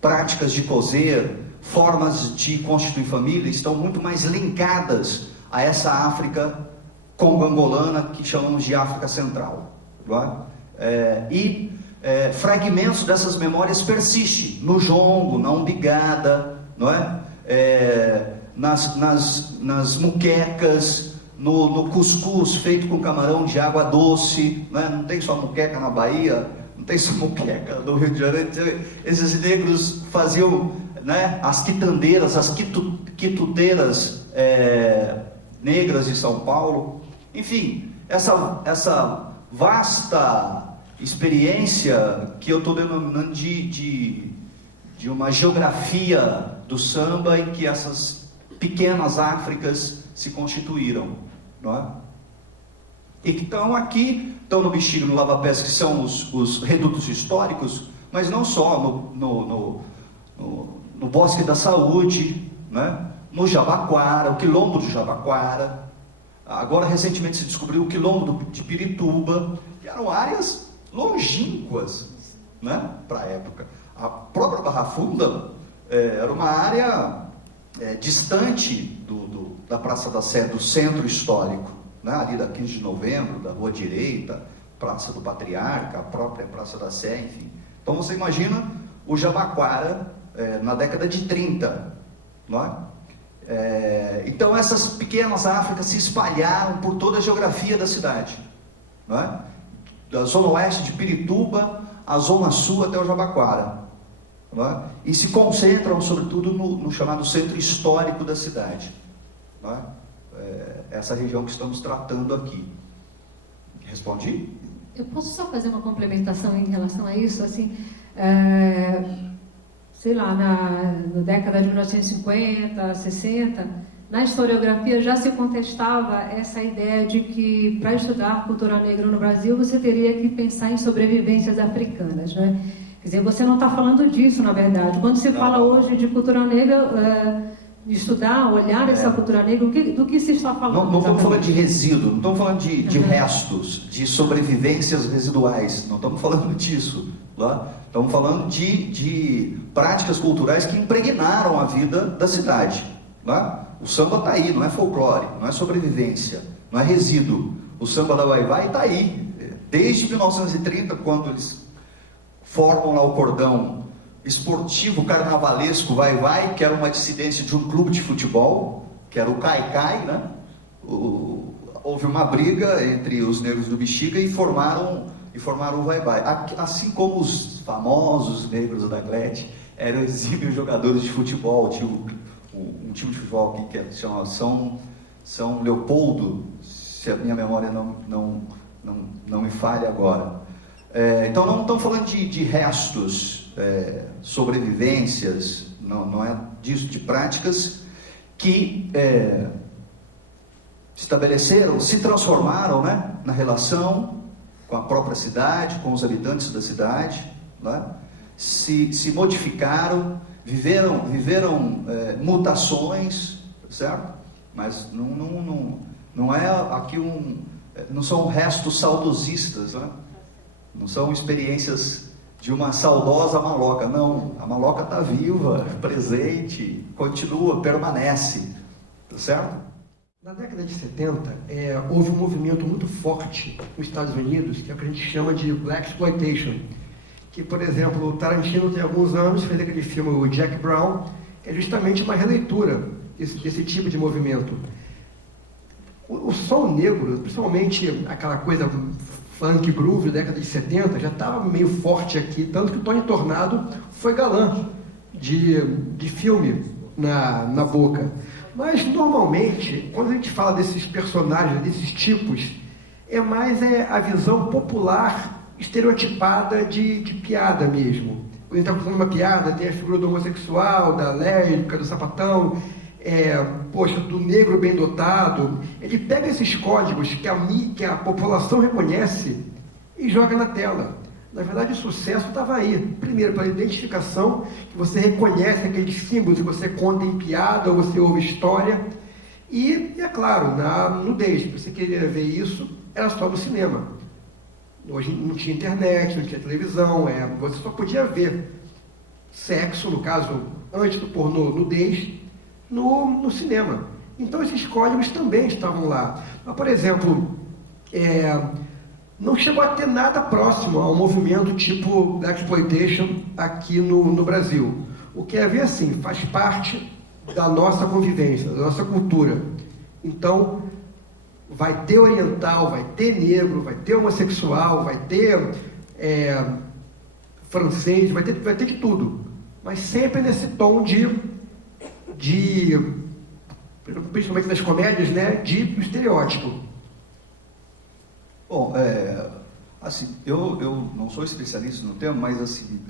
práticas de cozer, formas de constituir família, estão muito mais linkadas a essa África congo-angolana que chamamos de África Central, não é? Fragmentos dessas memórias persistem no jongo, na umbigada, não é? Nas muquecas, no cuscuz feito com camarão de água doce, não é? Não tem só muqueca na Bahia, não tem só muqueca no Rio de Janeiro. Esses negros faziam, né, as quitandeiras, as quituteiras negras de São Paulo. Enfim, essa vasta experiência que eu estou denominando de uma geografia do samba em que essas pequenas Áfricas se constituíram, não é? E que estão aqui, estão no Bexiga, no Lava Pés, que são os redutos históricos, mas não só no Bosque da Saúde, né? No Jabaquara, o Quilombo do Jabaquara. Agora, recentemente, se descobriu o Quilombo de Pirituba, que eram áreas longínquas, né, para a época. A própria Barra Funda era uma área distante da Praça da Sé, do centro histórico, né, ali da 15 de novembro, da Rua Direita, Praça do Patriarca, a própria Praça da Sé, enfim. Então você imagina o Jabaquara na década de 30, não é? Então essas pequenas Áfricas se espalharam por toda a geografia da cidade, não é? Da zona oeste de Pirituba à zona sul até o Jabaquara, não é? E se concentram sobretudo no chamado centro histórico da cidade, não é? Essa região que estamos tratando aqui. Respondi? Eu posso só fazer uma complementação em relação a isso? Assim, sei lá, na década de 1950, 60, na historiografia já se contestava essa ideia de que para estudar cultura negra no Brasil você teria que pensar em sobrevivências africanas, né? Quer dizer, você não está falando disso, na verdade. Quando se fala hoje de cultura negra, estudar, olhar essa cultura negra, do que se está falando? Não estamos falando de resíduo, não estamos falando de restos, de sobrevivências residuais, não estamos falando disso. Tá? Estamos falando de práticas culturais que impregnaram a vida da cidade. Tá? O samba está aí, não é folclore, não é sobrevivência, não é resíduo. O samba da Vai-Vai está aí, desde 1930, quando eles formam lá o cordão esportivo carnavalesco Vai-Vai, que era uma dissidência de um clube de futebol, que era o Cai-Cai, né? Houve uma briga entre os negros do Bexiga e formaram o Vai-Vai. Assim como os famosos negros da Glete eram exímios jogadores de futebol, tinha um time de futebol que se chama São Leopoldo, se a minha memória não me falha agora. Então não estamos falando de restos, sobrevivências, não é disso, de práticas que estabeleceram, se transformaram, né, na relação com a própria cidade, com os habitantes da cidade, né, se modificaram, viveram mutações, certo? Mas não é aqui não são restos saudosistas, né? Não são experiências de uma saudosa maloca, não. A maloca está viva, presente, continua, permanece, tá certo? Na década de 70, houve um movimento muito forte nos Estados Unidos, que é o que a gente chama de Black Exploitation, que, por exemplo, o Tarantino tem alguns anos fez aquele filme, o Jack Brown, que é justamente uma releitura desse tipo de movimento. O som negro, principalmente aquela coisa funk groove da década de 70, já estava meio forte aqui, tanto que o Tony Tornado foi galã de filme na Boca. Mas, normalmente, quando a gente fala desses personagens, desses tipos, é mais a visão popular, estereotipada de piada mesmo. Quando a gente está contando uma piada, tem a figura do homossexual, da lésbica, do sapatão, do negro bem dotado. Ele pega esses códigos que a população reconhece e joga na tela. Na verdade, o sucesso estava aí. Primeiro, pela identificação, que você reconhece aqueles símbolos que você conta em piada ou você ouve história. E, é claro, na nudez. Se você queria ver isso, era só no cinema. Hoje não tinha internet, não tinha televisão, você só podia ver sexo, no caso, antes do pornô, nudez, no cinema. Então, esses códigos também estavam lá. Mas, por exemplo, não chegou a ter nada próximo ao movimento tipo Black Exploitation aqui no Brasil. O que é a ver, assim, faz parte da nossa convivência, da nossa cultura. Então, vai ter oriental, vai ter negro, vai ter homossexual, vai ter francês, vai ter de tudo. Mas sempre nesse tom principalmente nas comédias, né, de estereótipo. Bom, assim, eu não sou especialista no tema, mas assim,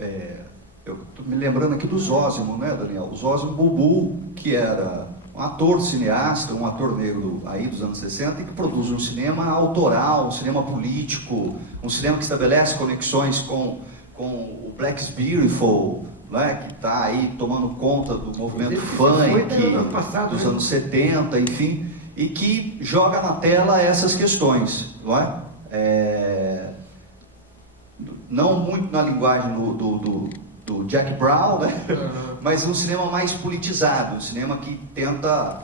eu estou me lembrando aqui do Zósimo, né, Daniel? O Zósimo Bubu, que era um ator cineasta, um ator negro aí dos anos 60, e que produz um cinema autoral, um cinema político, um cinema que estabelece conexões com o Black's Beautiful, né, que está aí tomando conta do movimento funk dos anos 70, enfim, e que joga na tela essas questões, não é? Não muito na linguagem do Jack Brown, né? Mas um cinema mais politizado, um cinema que tenta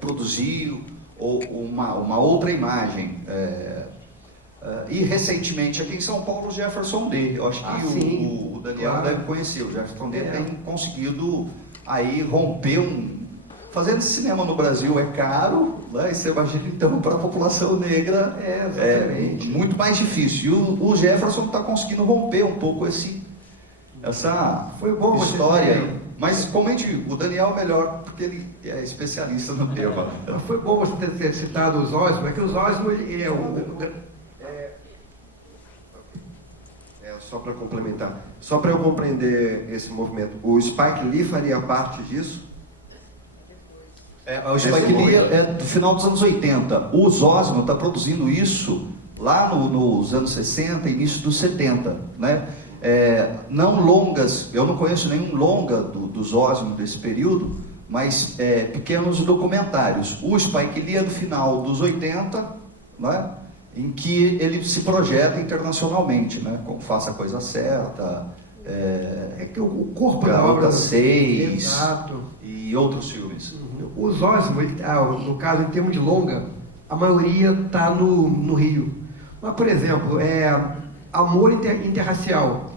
produzir uma outra imagem. E recentemente aqui em São Paulo, o Jefferson D. Eu acho que o Daniel deve conhecer. O Jefferson D. tem conseguido aí romper fazendo cinema no Brasil é caro, né? E você imagina então para a população negra é muito mais difícil. E o Jefferson está conseguindo romper um pouco essa história. Mas comente, o Daniel melhor, porque ele é especialista no tema. Foi bom você ter citado o Zósimo, que o Zósimo só para complementar, só para eu compreender esse movimento, o Spike Lee faria parte disso? O Spike Lee é do final dos anos 80. O Zósimo está produzindo isso lá nos anos 60, início dos 70, né? Não longas, eu não conheço nenhum longa do Zósimo desse período, mas pequenos documentários. O Spike Lee é do final dos 80, né? Em que ele se projeta internacionalmente, né? Como Faça a Coisa Certa, que o corpo da obra 6 exato. E outros filmes. O Zósimo, no caso, em termos de longa, a maioria está no Rio. Mas, por exemplo, Amor Interracial.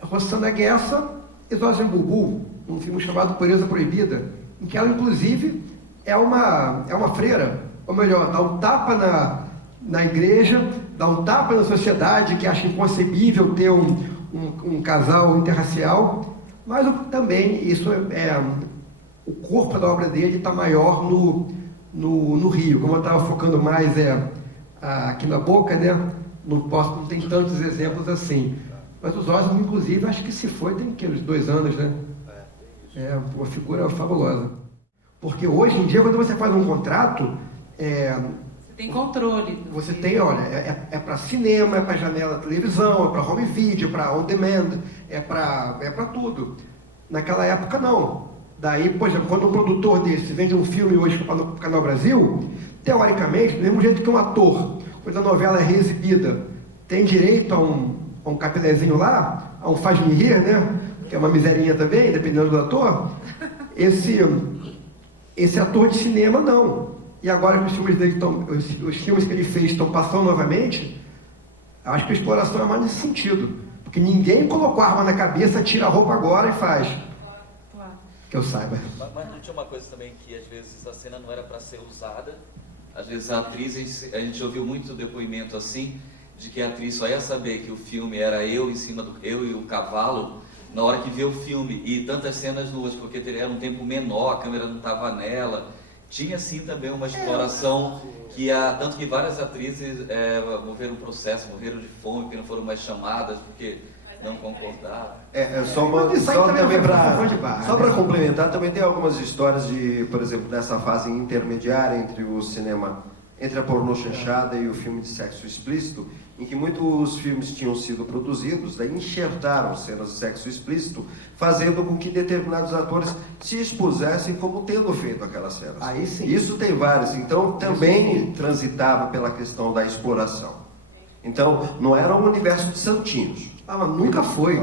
Rossana Guessa e Zósimo Bubu, um filme chamado Pureza Proibida, em que ela, inclusive, é uma freira, ou melhor, dá um tapa na igreja, dá um tapa na sociedade que acha inconcebível ter um casal interracial, mas também isso o corpo da obra dele está maior no Rio. Como eu estava focando mais aqui na Boca, né? Não tem tantos exemplos assim. Mas os Zósimo, inclusive, acho que se foi, tem uns 2 anos, né? É uma figura fabulosa. Porque hoje em dia, quando você faz um contrato, Você tem controle. você tem, olha, é para cinema, é para janela de televisão, é para home video, é para on demand, é para tudo. Naquela época, não. Daí, por exemplo, quando um produtor desse vende um filme hoje para o Canal Brasil, teoricamente, do mesmo jeito que um ator, quando a novela é reexibida, tem direito a um capilézinho lá, a um faz-me rir, né? Que é uma miserinha também, dependendo do ator. Esse ator de cinema, não. E agora que os filmes dele os filmes que ele fez estão passando novamente, acho que a exploração é mais nesse sentido. Porque ninguém colocou a arma na cabeça, tira a roupa agora e faz. Claro. Que eu saiba. Mas não tinha uma coisa também que às vezes a cena não era para ser usada? Às vezes a atriz, a gente ouviu muito depoimento assim, de que a atriz só ia saber que o filme era eu e o cavalo na hora que vê o filme, e tantas cenas nuas, porque era um tempo menor, a câmera não estava nela. Tinha sim também uma exploração tanto que várias atrizes morreram morreram de fome, porque não foram mais chamadas, porque não concordavam. Só para complementar, também tem algumas histórias de, por exemplo, dessa fase intermediária entre a pornô chanchada e o filme de sexo explícito, em que muitos filmes tinham sido produzidos, daí enxertaram cenas de sexo explícito, fazendo com que determinados atores se expusessem como tendo feito aquelas cenas. Aí sim. Isso tem vários, então também transitava pela questão da exploração. Então, não era um universo de santinhos. Mas nunca foi.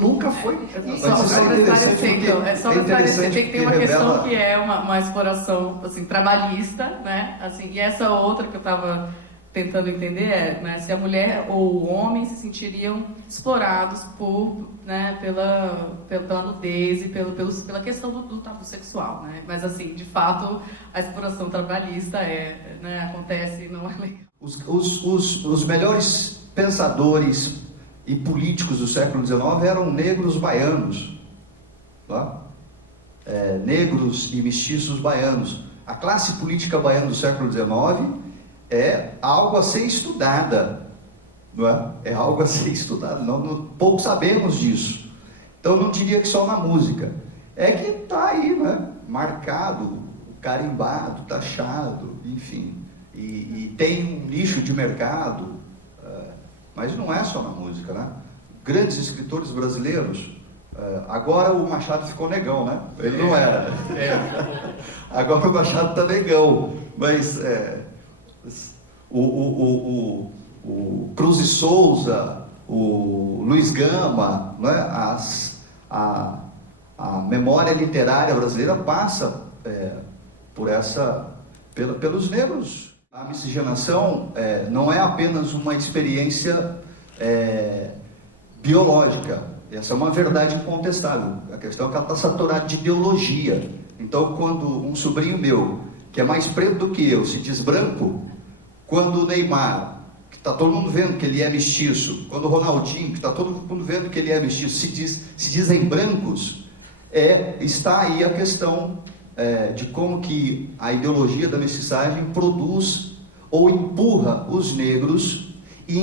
Nunca foi. Só isso é para interessante esclarecer, porque então, só é para esclarecer, interessante tem que ter uma porque questão revela- que é uma exploração assim, trabalhista, né? Assim, e essa outra que eu estava tentando entender é, né, se a mulher ou o homem se sentiriam explorados pela nudez e pela questão do tabu sexual, né? Mas assim, de fato, a exploração trabalhista acontece e não é legal. Os melhores pensadores e políticos do século XIX eram negros baianos, tá? Negros e mestiços baianos. A classe política baiana do século XIX é algo a ser estudada, não é? É algo a ser estudado. Pouco sabemos disso. Então não diria que só na música. É que está aí, né? Marcado, carimbado, taxado, enfim. E tem um nicho de mercado, mas não é só na música, né? Grandes escritores brasileiros, agora o Machado ficou negão, né? Ele não era. Agora o Machado está negão, mas o Cruz e Souza, o Luiz Gama, né? A memória literária brasileira passa pelos negros. A miscigenação não é apenas uma experiência biológica. Essa é uma verdade incontestável. A questão é que ela está saturada de ideologia. Então, quando um sobrinho meu, que é mais preto do que eu, se diz branco, quando o Neymar, que está todo mundo vendo que ele é mestiço, quando o Ronaldinho, que está todo mundo vendo que ele é mestiço, se dizem brancos, está aí a questão de como que a ideologia da mestiçagem produz ou empurra os negros e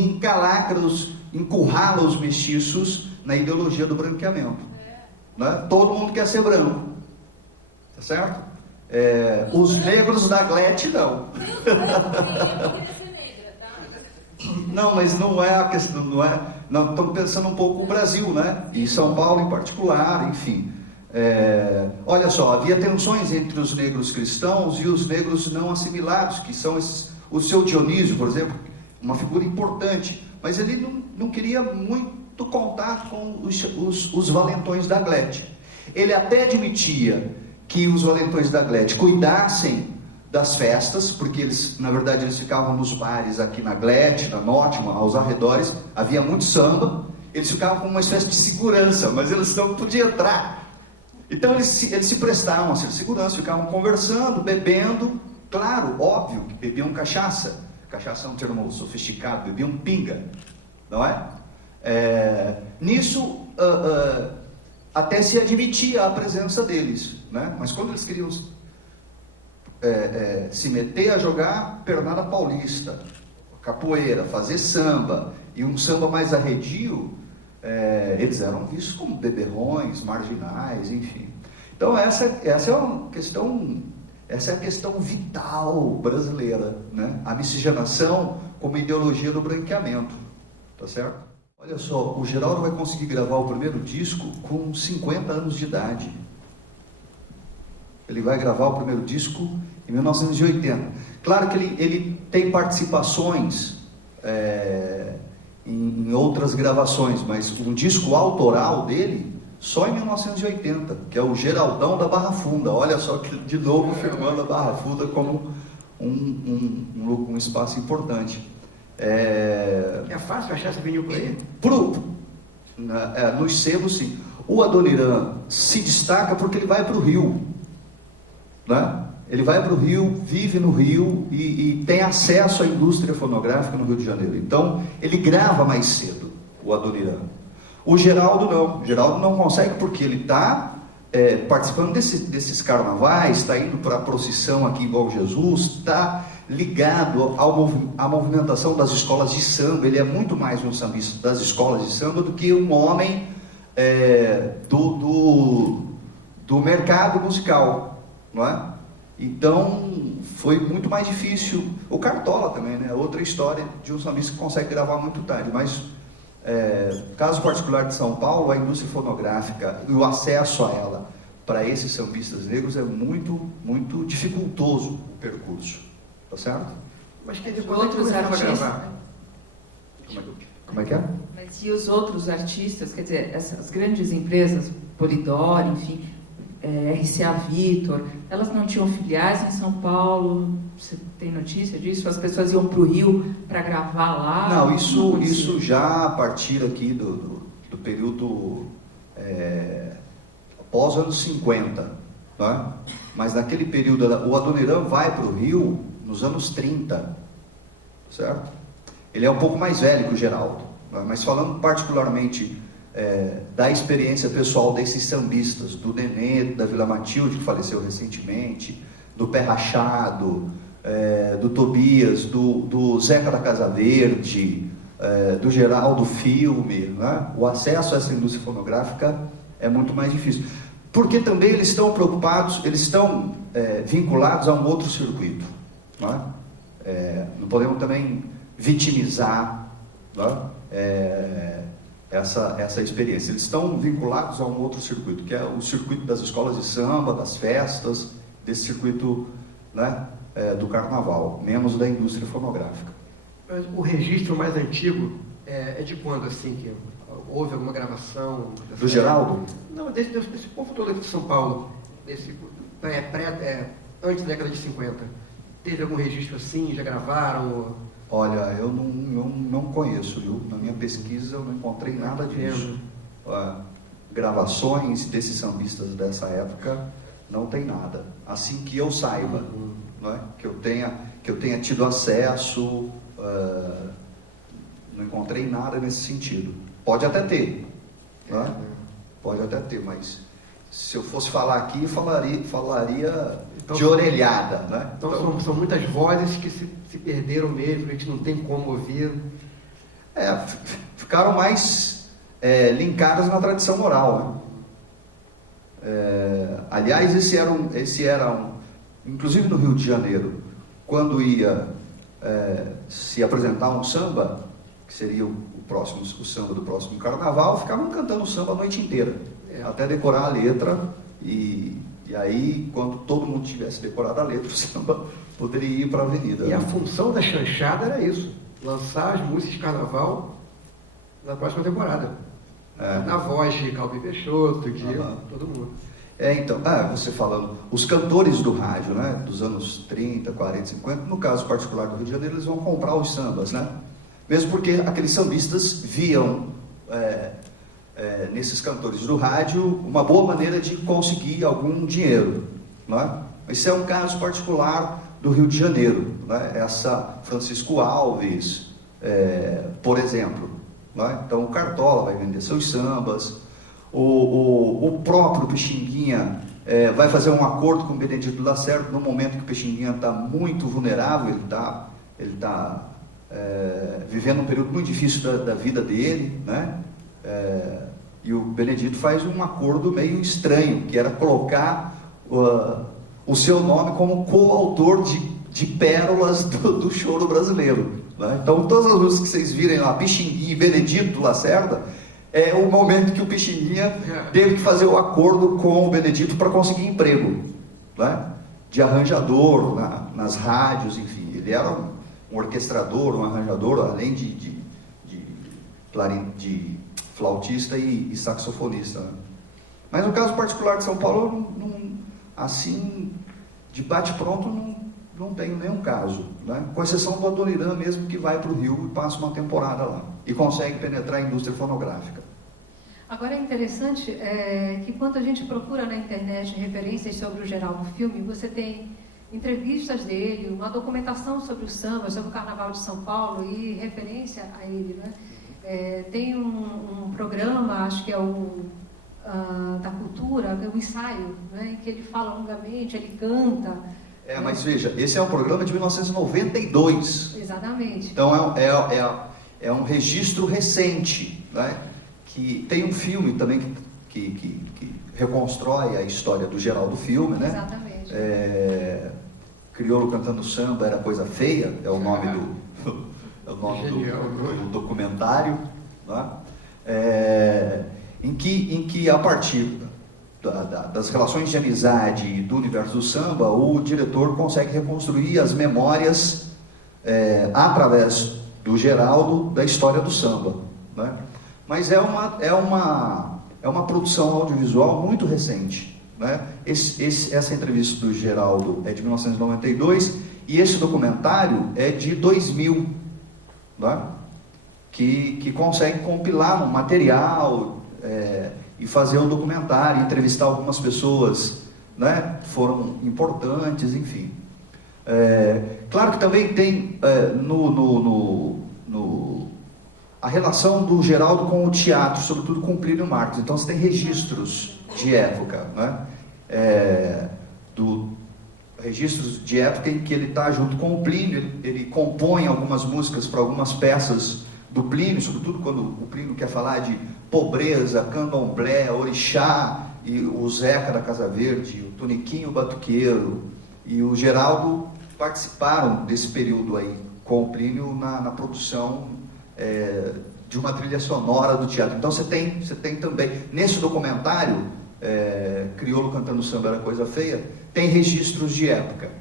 encurrala os mestiços na ideologia do branqueamento. Né? Todo mundo quer ser branco, tá certo? Os negros da Glete não. Não, mas não é a questão, não estamos pensando um pouco o Brasil, né? E São Paulo em particular, enfim. Olha só, havia tensões entre os negros cristãos e os negros não assimilados, que são o seu Dionísio, por exemplo, uma figura importante, mas ele não queria muito contato com os valentões da Glete. Ele até admitia que os valentões da Glete cuidassem das festas, porque eles, na verdade, eles ficavam nos bares aqui na Glete, na Norte, aos arredores, havia muito samba, eles ficavam com uma espécie de segurança, mas eles não podiam entrar. Então eles se prestavam a ser segurança, ficavam conversando, bebendo, claro, óbvio, que bebiam cachaça. Cachaça é um termo sofisticado, bebiam pinga, não é? Nisso, até se admitia a presença deles, né? Mas quando eles queriam se meter a jogar pernada paulista, capoeira, fazer samba, e um samba mais arredio, eles eram vistos como beberrões, marginais, enfim. Então essa é uma questão, essa é a questão vital brasileira, né? A miscigenação como ideologia do branqueamento, tá certo? Olha só, o Geraldo vai conseguir gravar o primeiro disco com 50 anos de idade. Ele vai gravar o primeiro disco em 1980. Claro que ele tem participações em outras gravações, mas um disco autoral dele só em 1980, que é o Geraldão da Barra Funda. Olha só que de novo firmando a Barra Funda como um espaço importante. É fácil achar esse vinil por aí? Nos selos, sim. O Adoniran se destaca porque ele vai para o Rio, né? Ele vai para o Rio, vive no Rio e tem acesso à indústria fonográfica no Rio de Janeiro. Então, ele grava mais cedo, o Adoniran. O Geraldo não. O Geraldo não consegue porque ele está participando desses carnavais, está indo para a procissão aqui em Bom Jesus, está ligado à movimentação das escolas de samba. Ele é muito mais um sambista das escolas de samba do que um homem do mercado musical, não é? Então foi muito mais difícil. O Cartola também, né? Outra história de um sambista que consegue gravar muito tarde, mas caso particular de São Paulo, a indústria fonográfica e o acesso a ela para esses sambistas negros é muito, muito dificultoso o percurso, tá certo? Mas quer dizer, Outros artistas. Como é que é? Mas e os outros artistas, quer dizer, essas grandes empresas, Polydor, enfim, RCA Victor, elas não tinham filiais em São Paulo? Você tem notícia disso? As pessoas iam para o Rio para gravar lá? Não, isso já a partir aqui do período após anos 50, né? Mas naquele período, o Adoniran vai para o Rio nos anos 30, certo? Ele é um pouco mais velho que o Geraldo, né? Mas falando particularmente da experiência pessoal desses sambistas, do Nenê, da Vila Matilde, que faleceu recentemente, do Pé Rachado, do Tobias, do Zeca da Casa Verde, do Geraldo Filme, né? O acesso a essa indústria fonográfica é muito mais difícil. Porque também eles estão preocupados, eles estão vinculados a um outro circuito, né? Não podemos também vitimizar, né? Essa experiência. Eles estão vinculados a um outro circuito, que é o circuito das escolas de samba, das festas, desse circuito, né, do carnaval, menos da indústria fonográfica. Mas o registro mais antigo é de quando, assim, que houve alguma gravação? Do Geraldo? Não, desse povo todo aqui de São Paulo, antes da década de 50. Teve algum registro assim? Já gravaram? Olha, eu não conheço, viu? Na minha pesquisa eu não encontrei nada disso. Gravações desses sambistas dessa época, não tem nada. Assim que eu saiba, não é? que eu tenha tido acesso, não encontrei nada nesse sentido. Pode até ter, não é? Pode até ter, mas se eu fosse falar aqui, falaria então, de orelhada, né? Então são muitas vozes que se perderam mesmo, a gente não tem como ouvir. Ficaram mais linkadas na tradição oral, né? Aliás, esse era inclusive no Rio de Janeiro, quando ia se apresentar um samba, que seria o samba do próximo carnaval, ficavam cantando samba a noite inteira, até decorar a letra, e aí, quando todo mundo tivesse decorado a letra, o samba poderia ir para a avenida. E a função da chanchada era isso, lançar as músicas de carnaval na próxima temporada. Na voz de Calbi Peixoto, de todo mundo. Então, você falando, os cantores do rádio, né, dos anos 30, 40, 50, no caso particular do Rio de Janeiro, eles vão comprar os sambas, né? Mesmo porque aqueles sambistas viam nesses cantores do rádio uma boa maneira de conseguir algum dinheiro, não é? Esse é um caso particular do Rio de Janeiro, né? Essa Francisco Alves, por exemplo, não é? Então o Cartola vai vender seus sambas, o próprio Pixinguinha vai fazer um acordo com o Benedito Lacerda no momento que o Pixinguinha está muito vulnerável, ele está vivendo um período muito difícil da vida dele, né? E o Benedito faz um acordo meio estranho, que era colocar o seu nome como coautor de pérolas do choro brasileiro, né? Então, todas as músicas que vocês virem lá, Pixinguinha e Benedito Lacerda, é o momento que o Pixinguinha teve que fazer o acordo com o Benedito para conseguir emprego, né? De arranjador nas rádios, enfim. Ele era um orquestrador, um arranjador, além de flautista e saxofonista, né? Mas no caso particular de São Paulo, assim, de bate-pronto, não tenho nenhum caso, né? Com exceção do Adoniran mesmo, que vai para o Rio e passa uma temporada lá e consegue penetrar a indústria fonográfica. Agora é interessante que quando a gente procura na internet referências sobre o Geraldo Filme, você tem entrevistas dele, uma documentação sobre o samba, sobre o Carnaval de São Paulo e referência a ele, né? Tem um programa, acho que é o da cultura, é o ensaio, né? Em que ele fala longamente, ele canta. Mas veja, esse é um programa de 1992. Exatamente. Então é um registro recente, né? Que tem um filme também que reconstrói a história do Geraldo Filme, né? Exatamente. Crioulo Cantando Samba Era Coisa Feia, é o nome do documentário, né? Em que a partir das relações de amizade e do universo do samba, o diretor consegue reconstruir as memórias através do Geraldo da história do samba, né? Mas é uma produção audiovisual muito recente, né? Essa entrevista do Geraldo é de 1992 e esse documentário é de 2000, né? Que consegue compilar um material e fazer um documentário, entrevistar algumas pessoas, né? Que foram importantes, enfim. Claro que também tem a relação do Geraldo com o teatro, sobretudo com o Plínio Marcos. Então você tem registros de época, né? Registros de época em que ele está junto com o Plínio, ele compõe algumas músicas para algumas peças do Plínio, sobretudo quando o Plínio quer falar de pobreza, candomblé, orixá, e o Zeca da Casa Verde, o Toniquinho o Batuqueiro e o Geraldo participaram desse período aí com o Plínio na produção de uma trilha sonora do teatro. Então você tem também, nesse documentário, Crioulo Cantando Samba Era Coisa Feia, tem registros de época,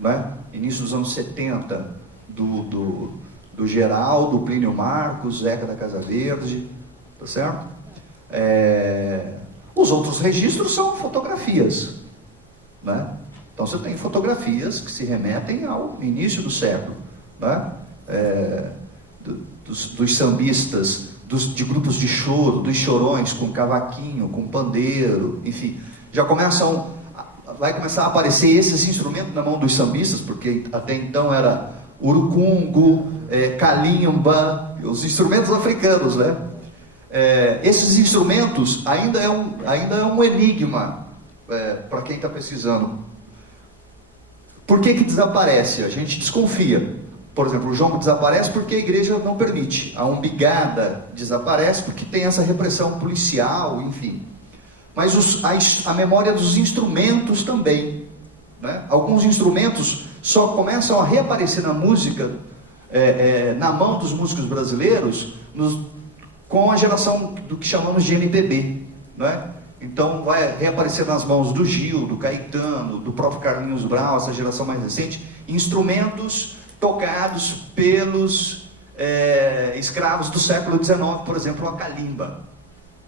né? Início dos anos 70, do Geraldo, do Plínio Marcos, Zeca da Casa Verde, tá certo? Os outros registros são fotografias, né? Então você tem fotografias que se remetem ao início do século, né? Dos sambistas, de grupos de choro, dos chorões com cavaquinho, com pandeiro, enfim, vai começar a aparecer esses instrumentos na mão dos sambistas, porque até então era urucungo, calimba, os instrumentos africanos, né? Esses instrumentos ainda é um enigma para quem está pesquisando. Por que desaparece? A gente desconfia. Por exemplo, o jongo desaparece porque a igreja não permite. A umbigada desaparece porque tem essa repressão policial, enfim. Mas a memória dos instrumentos também, né? Alguns instrumentos só começam a reaparecer na música, na mão dos músicos brasileiros, com a geração do que chamamos de MPB, né? Então vai reaparecer nas mãos do Gil, do Caetano, do próprio Carlinhos Brau, essa geração mais recente, instrumentos tocados pelos escravos do século XIX, por exemplo, a calimba,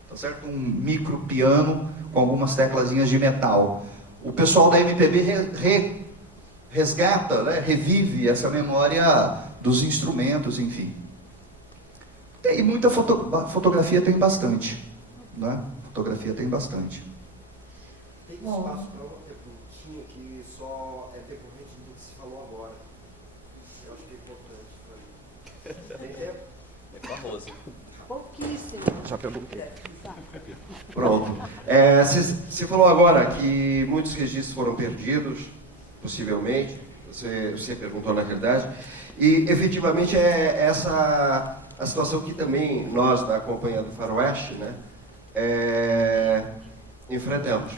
tá certo? Um micro piano com algumas teclazinhas de metal. O pessoal da MPB resgata, né? Revive essa memória dos instrumentos, enfim. Tem muita fotografia, tem bastante, né? Fotografia tem bastante. Tem espaço para uma perguntinha que só é decorrente do que se falou agora. Eu acho que é importante para mim. Tem tempo? É famoso. Pouquíssimo. Já perguntei. Pronto. Você falou agora que muitos registros foram perdidos, possivelmente. Você perguntou na verdade. E efetivamente é essa a situação que também nós da Companhia do Faroeste, né, enfrentamos.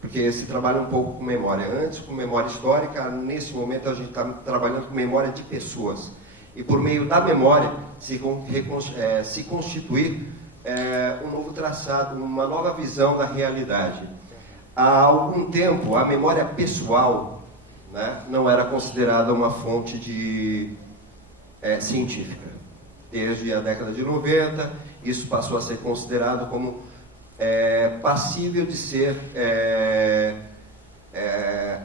Porque se trabalha um pouco com memória. Antes, com memória histórica, nesse momento a gente está trabalhando com memória de pessoas. E por meio da memória se constituir um novo traçado, uma nova visão da realidade. Há algum tempo, a memória pessoal, né, não era considerada uma fonte científica. Desde a década de 90, isso passou a ser considerado como passível de ser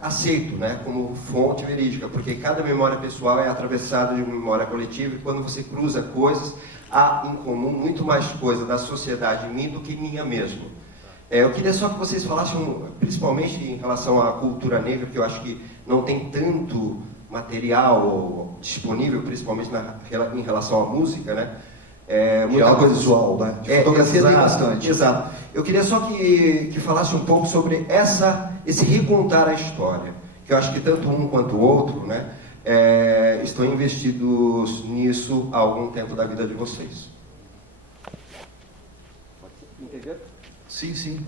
aceito, né, como fonte verídica, porque cada memória pessoal é atravessada de uma memória coletiva, e quando você cruza coisas, há em comum muito mais coisa da sociedade minha do que minha mesmo. Eu queria só que vocês falassem, principalmente em relação à cultura negra, que eu acho que não tem tanto material disponível, principalmente em relação à música, né? Muita coisa visual, né? De fotografia tem bastante. Exato. Eu queria só que falasse um pouco sobre esse recontar a história, que eu acho que tanto um quanto o outro, né, estão investidos nisso há algum tempo da vida de vocês. Entendeu? Sim, sim.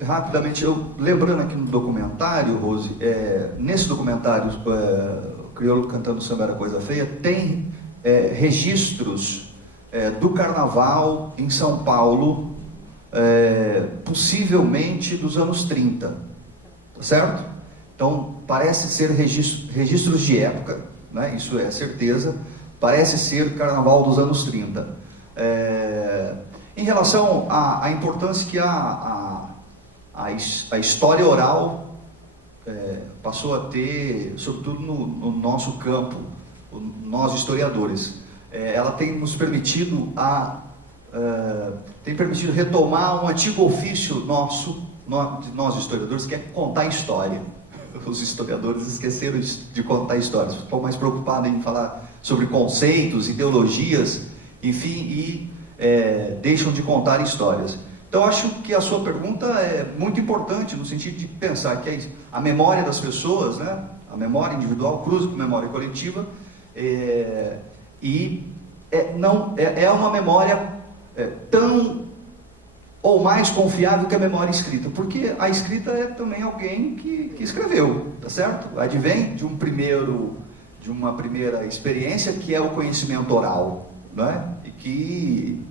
Rapidamente, lembrando aqui no documentário, Rose, nesse documentário, Crioulo Cantando Samba Era Coisa Feia, tem registros do carnaval em São Paulo, possivelmente dos anos 30, tá certo? Então, parece ser registros de época, né? Isso é certeza, parece ser carnaval dos anos 30. Em relação à importância que a história oral passou a ter, sobretudo no nosso campo, nós historiadores, ela tem nos permitido retomar um antigo ofício nosso, nós historiadores, que é contar história. Os historiadores esqueceram de contar histórias, estão mais preocupados em falar sobre conceitos, ideologias, enfim, e deixam de contar histórias. Então, acho que a sua pergunta é muito importante, no sentido de pensar que a memória das pessoas, né, a memória individual cruza com a memória coletiva, é uma memória tão ou mais confiável que a memória escrita, porque a escrita é também alguém que escreveu, tá certo? Advém de uma primeira experiência, que é o conhecimento oral, né? E que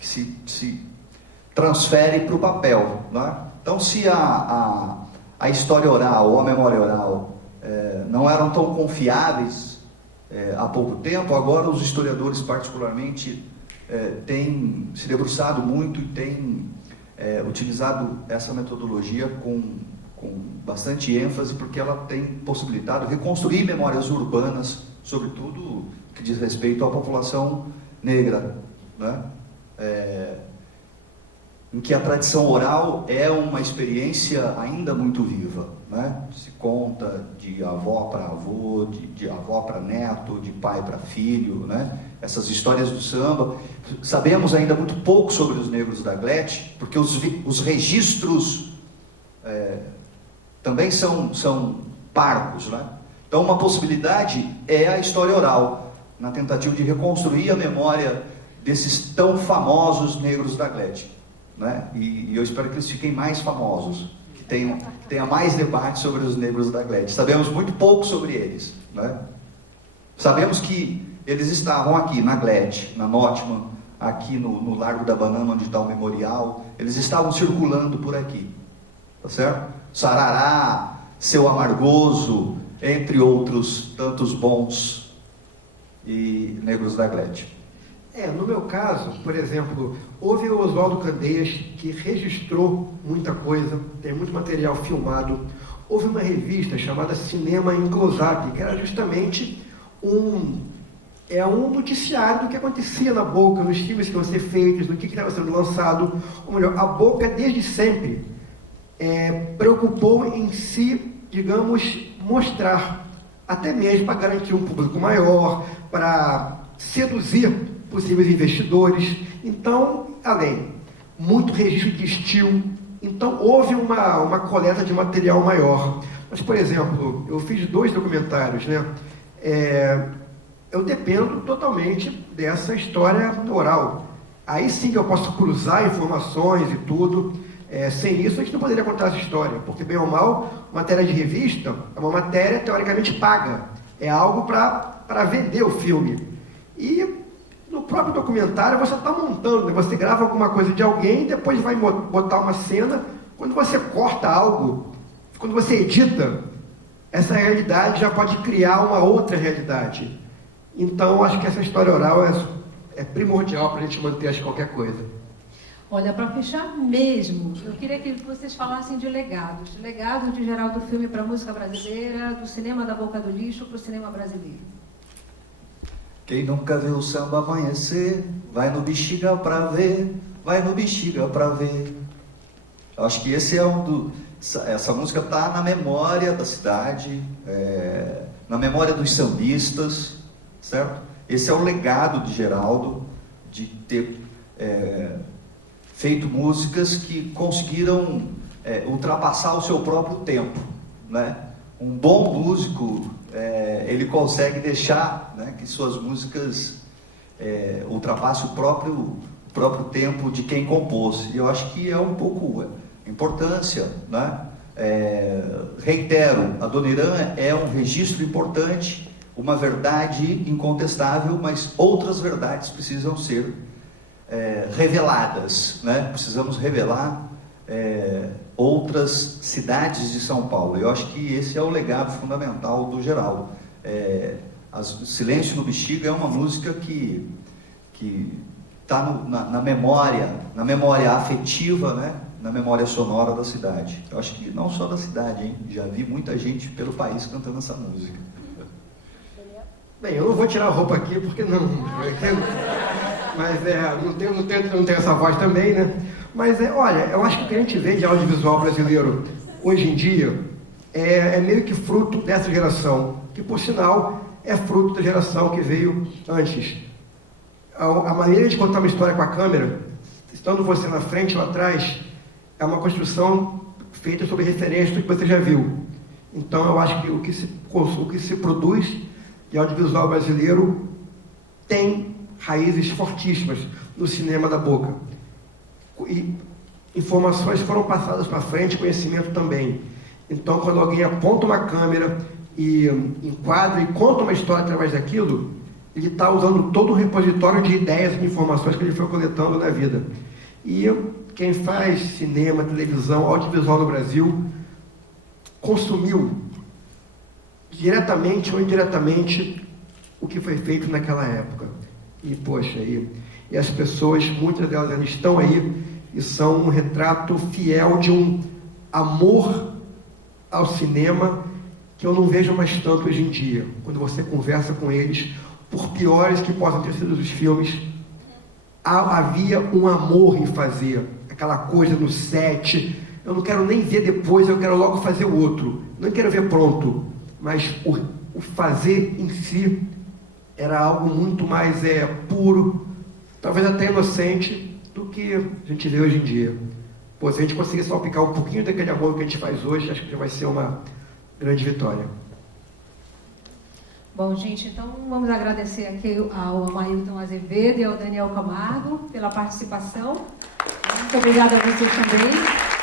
se transfere para o papel, né? Então, se a história oral ou a memória oral não eram tão confiáveis há pouco tempo, agora os historiadores particularmente têm se debruçado muito e têm utilizado essa metodologia com bastante ênfase, porque ela tem possibilitado reconstruir memórias urbanas, sobretudo que diz respeito à população negra, né? Em que a tradição oral é uma experiência ainda muito viva, né? Se conta de avó para avô, de avó para neto, de pai para filho, né? Essas histórias do samba. Sabemos ainda muito pouco sobre os negros da Glete, porque os registros também são parcos, né? Então, uma possibilidade é a história oral, na tentativa de reconstruir a memória desses tão famosos negros da Glete, né? E eu espero que eles fiquem mais famosos, que tenha mais debate sobre os negros da Glete. Sabemos muito pouco sobre eles, né? Sabemos que eles estavam aqui na Glete, na Notman, aqui no Largo da Banana, onde está o memorial. Eles estavam circulando por aqui, tá certo? Sarará, Seu Amargoso, entre outros tantos bons e negros da Glete. No meu caso, por exemplo, houve o Oswaldo Candeias, que registrou muita coisa, tem muito material filmado. Houve uma revista chamada Cinema em Close-Up, que era justamente um noticiário do que acontecia na Boca, nos filmes que iam ser feitos, do que estava sendo lançado. Ou melhor, a Boca, desde sempre, preocupou em si, digamos, mostrar, até mesmo para garantir um público maior, para seduzir possíveis investidores. Então, além, muito registro de estilo. Então, houve uma coleta de material maior. Mas, por exemplo, eu fiz 2 documentários, né? Eu dependo totalmente dessa história oral. aí sim que eu posso cruzar informações e tudo. Sem isso, a gente não poderia contar essa história, porque, bem ou mal, matéria de revista é uma matéria teoricamente paga. É algo para vender o filme. E no próprio documentário você está montando, né? Você grava alguma coisa de alguém, depois vai botar uma cena. Quando você corta algo, quando você edita, essa realidade já pode criar uma outra realidade. Então, acho que essa história oral é primordial para a gente manter, acho, qualquer coisa. Olha, para fechar mesmo, eu queria que vocês falassem de legados. Legado de geral do filme para a música brasileira, do cinema da Boca do Lixo para o cinema brasileiro. Quem nunca viu o samba amanhecer, vai no Bexiga pra ver, vai no Bexiga pra ver. Eu acho que esse essa música está na memória da cidade, na memória dos sambistas, certo? Esse é o legado de Geraldo, de ter feito músicas que conseguiram ultrapassar o seu próprio tempo, né? Um bom músico, ele consegue deixar, né, que suas músicas ultrapassem o próprio tempo de quem compôs. E eu acho que é um pouco a importância, né? Reitero, a Dona Irã é um registro importante, uma verdade incontestável, mas outras verdades precisam ser reveladas, né? Precisamos revelar outras cidades de São Paulo. Eu acho que esse é o legado fundamental do Geraldo. Silêncio no Bexiga é uma música que está na memória afetiva, né? Na memória sonora da cidade. Eu acho que não só da cidade, hein? Já vi muita gente pelo país cantando essa música. Bem, eu não vou tirar a roupa aqui, porque não... Mas não tenho essa voz também, né? Mas, olha, eu acho que o que a gente vê de audiovisual brasileiro hoje em dia é meio que fruto dessa geração, que, por sinal, é fruto da geração que veio antes. A maneira de contar uma história com a câmera, estando você na frente ou atrás, é uma construção feita sobre referência do que você já viu. Então, eu acho que o que se produz de audiovisual brasileiro tem raízes fortíssimas no cinema da Boca. E informações foram passadas para frente, conhecimento também. Então, quando alguém aponta uma câmera e enquadra e conta uma história através daquilo, ele está usando todo o repositório de ideias e informações que ele foi coletando na vida. E quem faz cinema, televisão, audiovisual no Brasil, consumiu diretamente ou indiretamente o que foi feito naquela época. E, poxa, e as pessoas, muitas delas ainda estão aí e são um retrato fiel de um amor ao cinema que eu não vejo mais tanto hoje em dia. Quando você conversa com eles, por piores que possam ter sido os filmes, havia um amor em fazer aquela coisa no set. Eu não quero nem ver depois, eu quero logo fazer o outro. Não quero ver pronto, mas o fazer em si era algo muito mais puro, talvez até inocente, do que a gente vê hoje em dia. Pô, se a gente conseguir salpicar um pouquinho daquele amor que a gente faz hoje, acho que já vai ser uma grande vitória. Bom, gente, então vamos agradecer aqui ao Amailton Azevedo e ao Daniel Camargo pela participação. Muito obrigada a vocês também.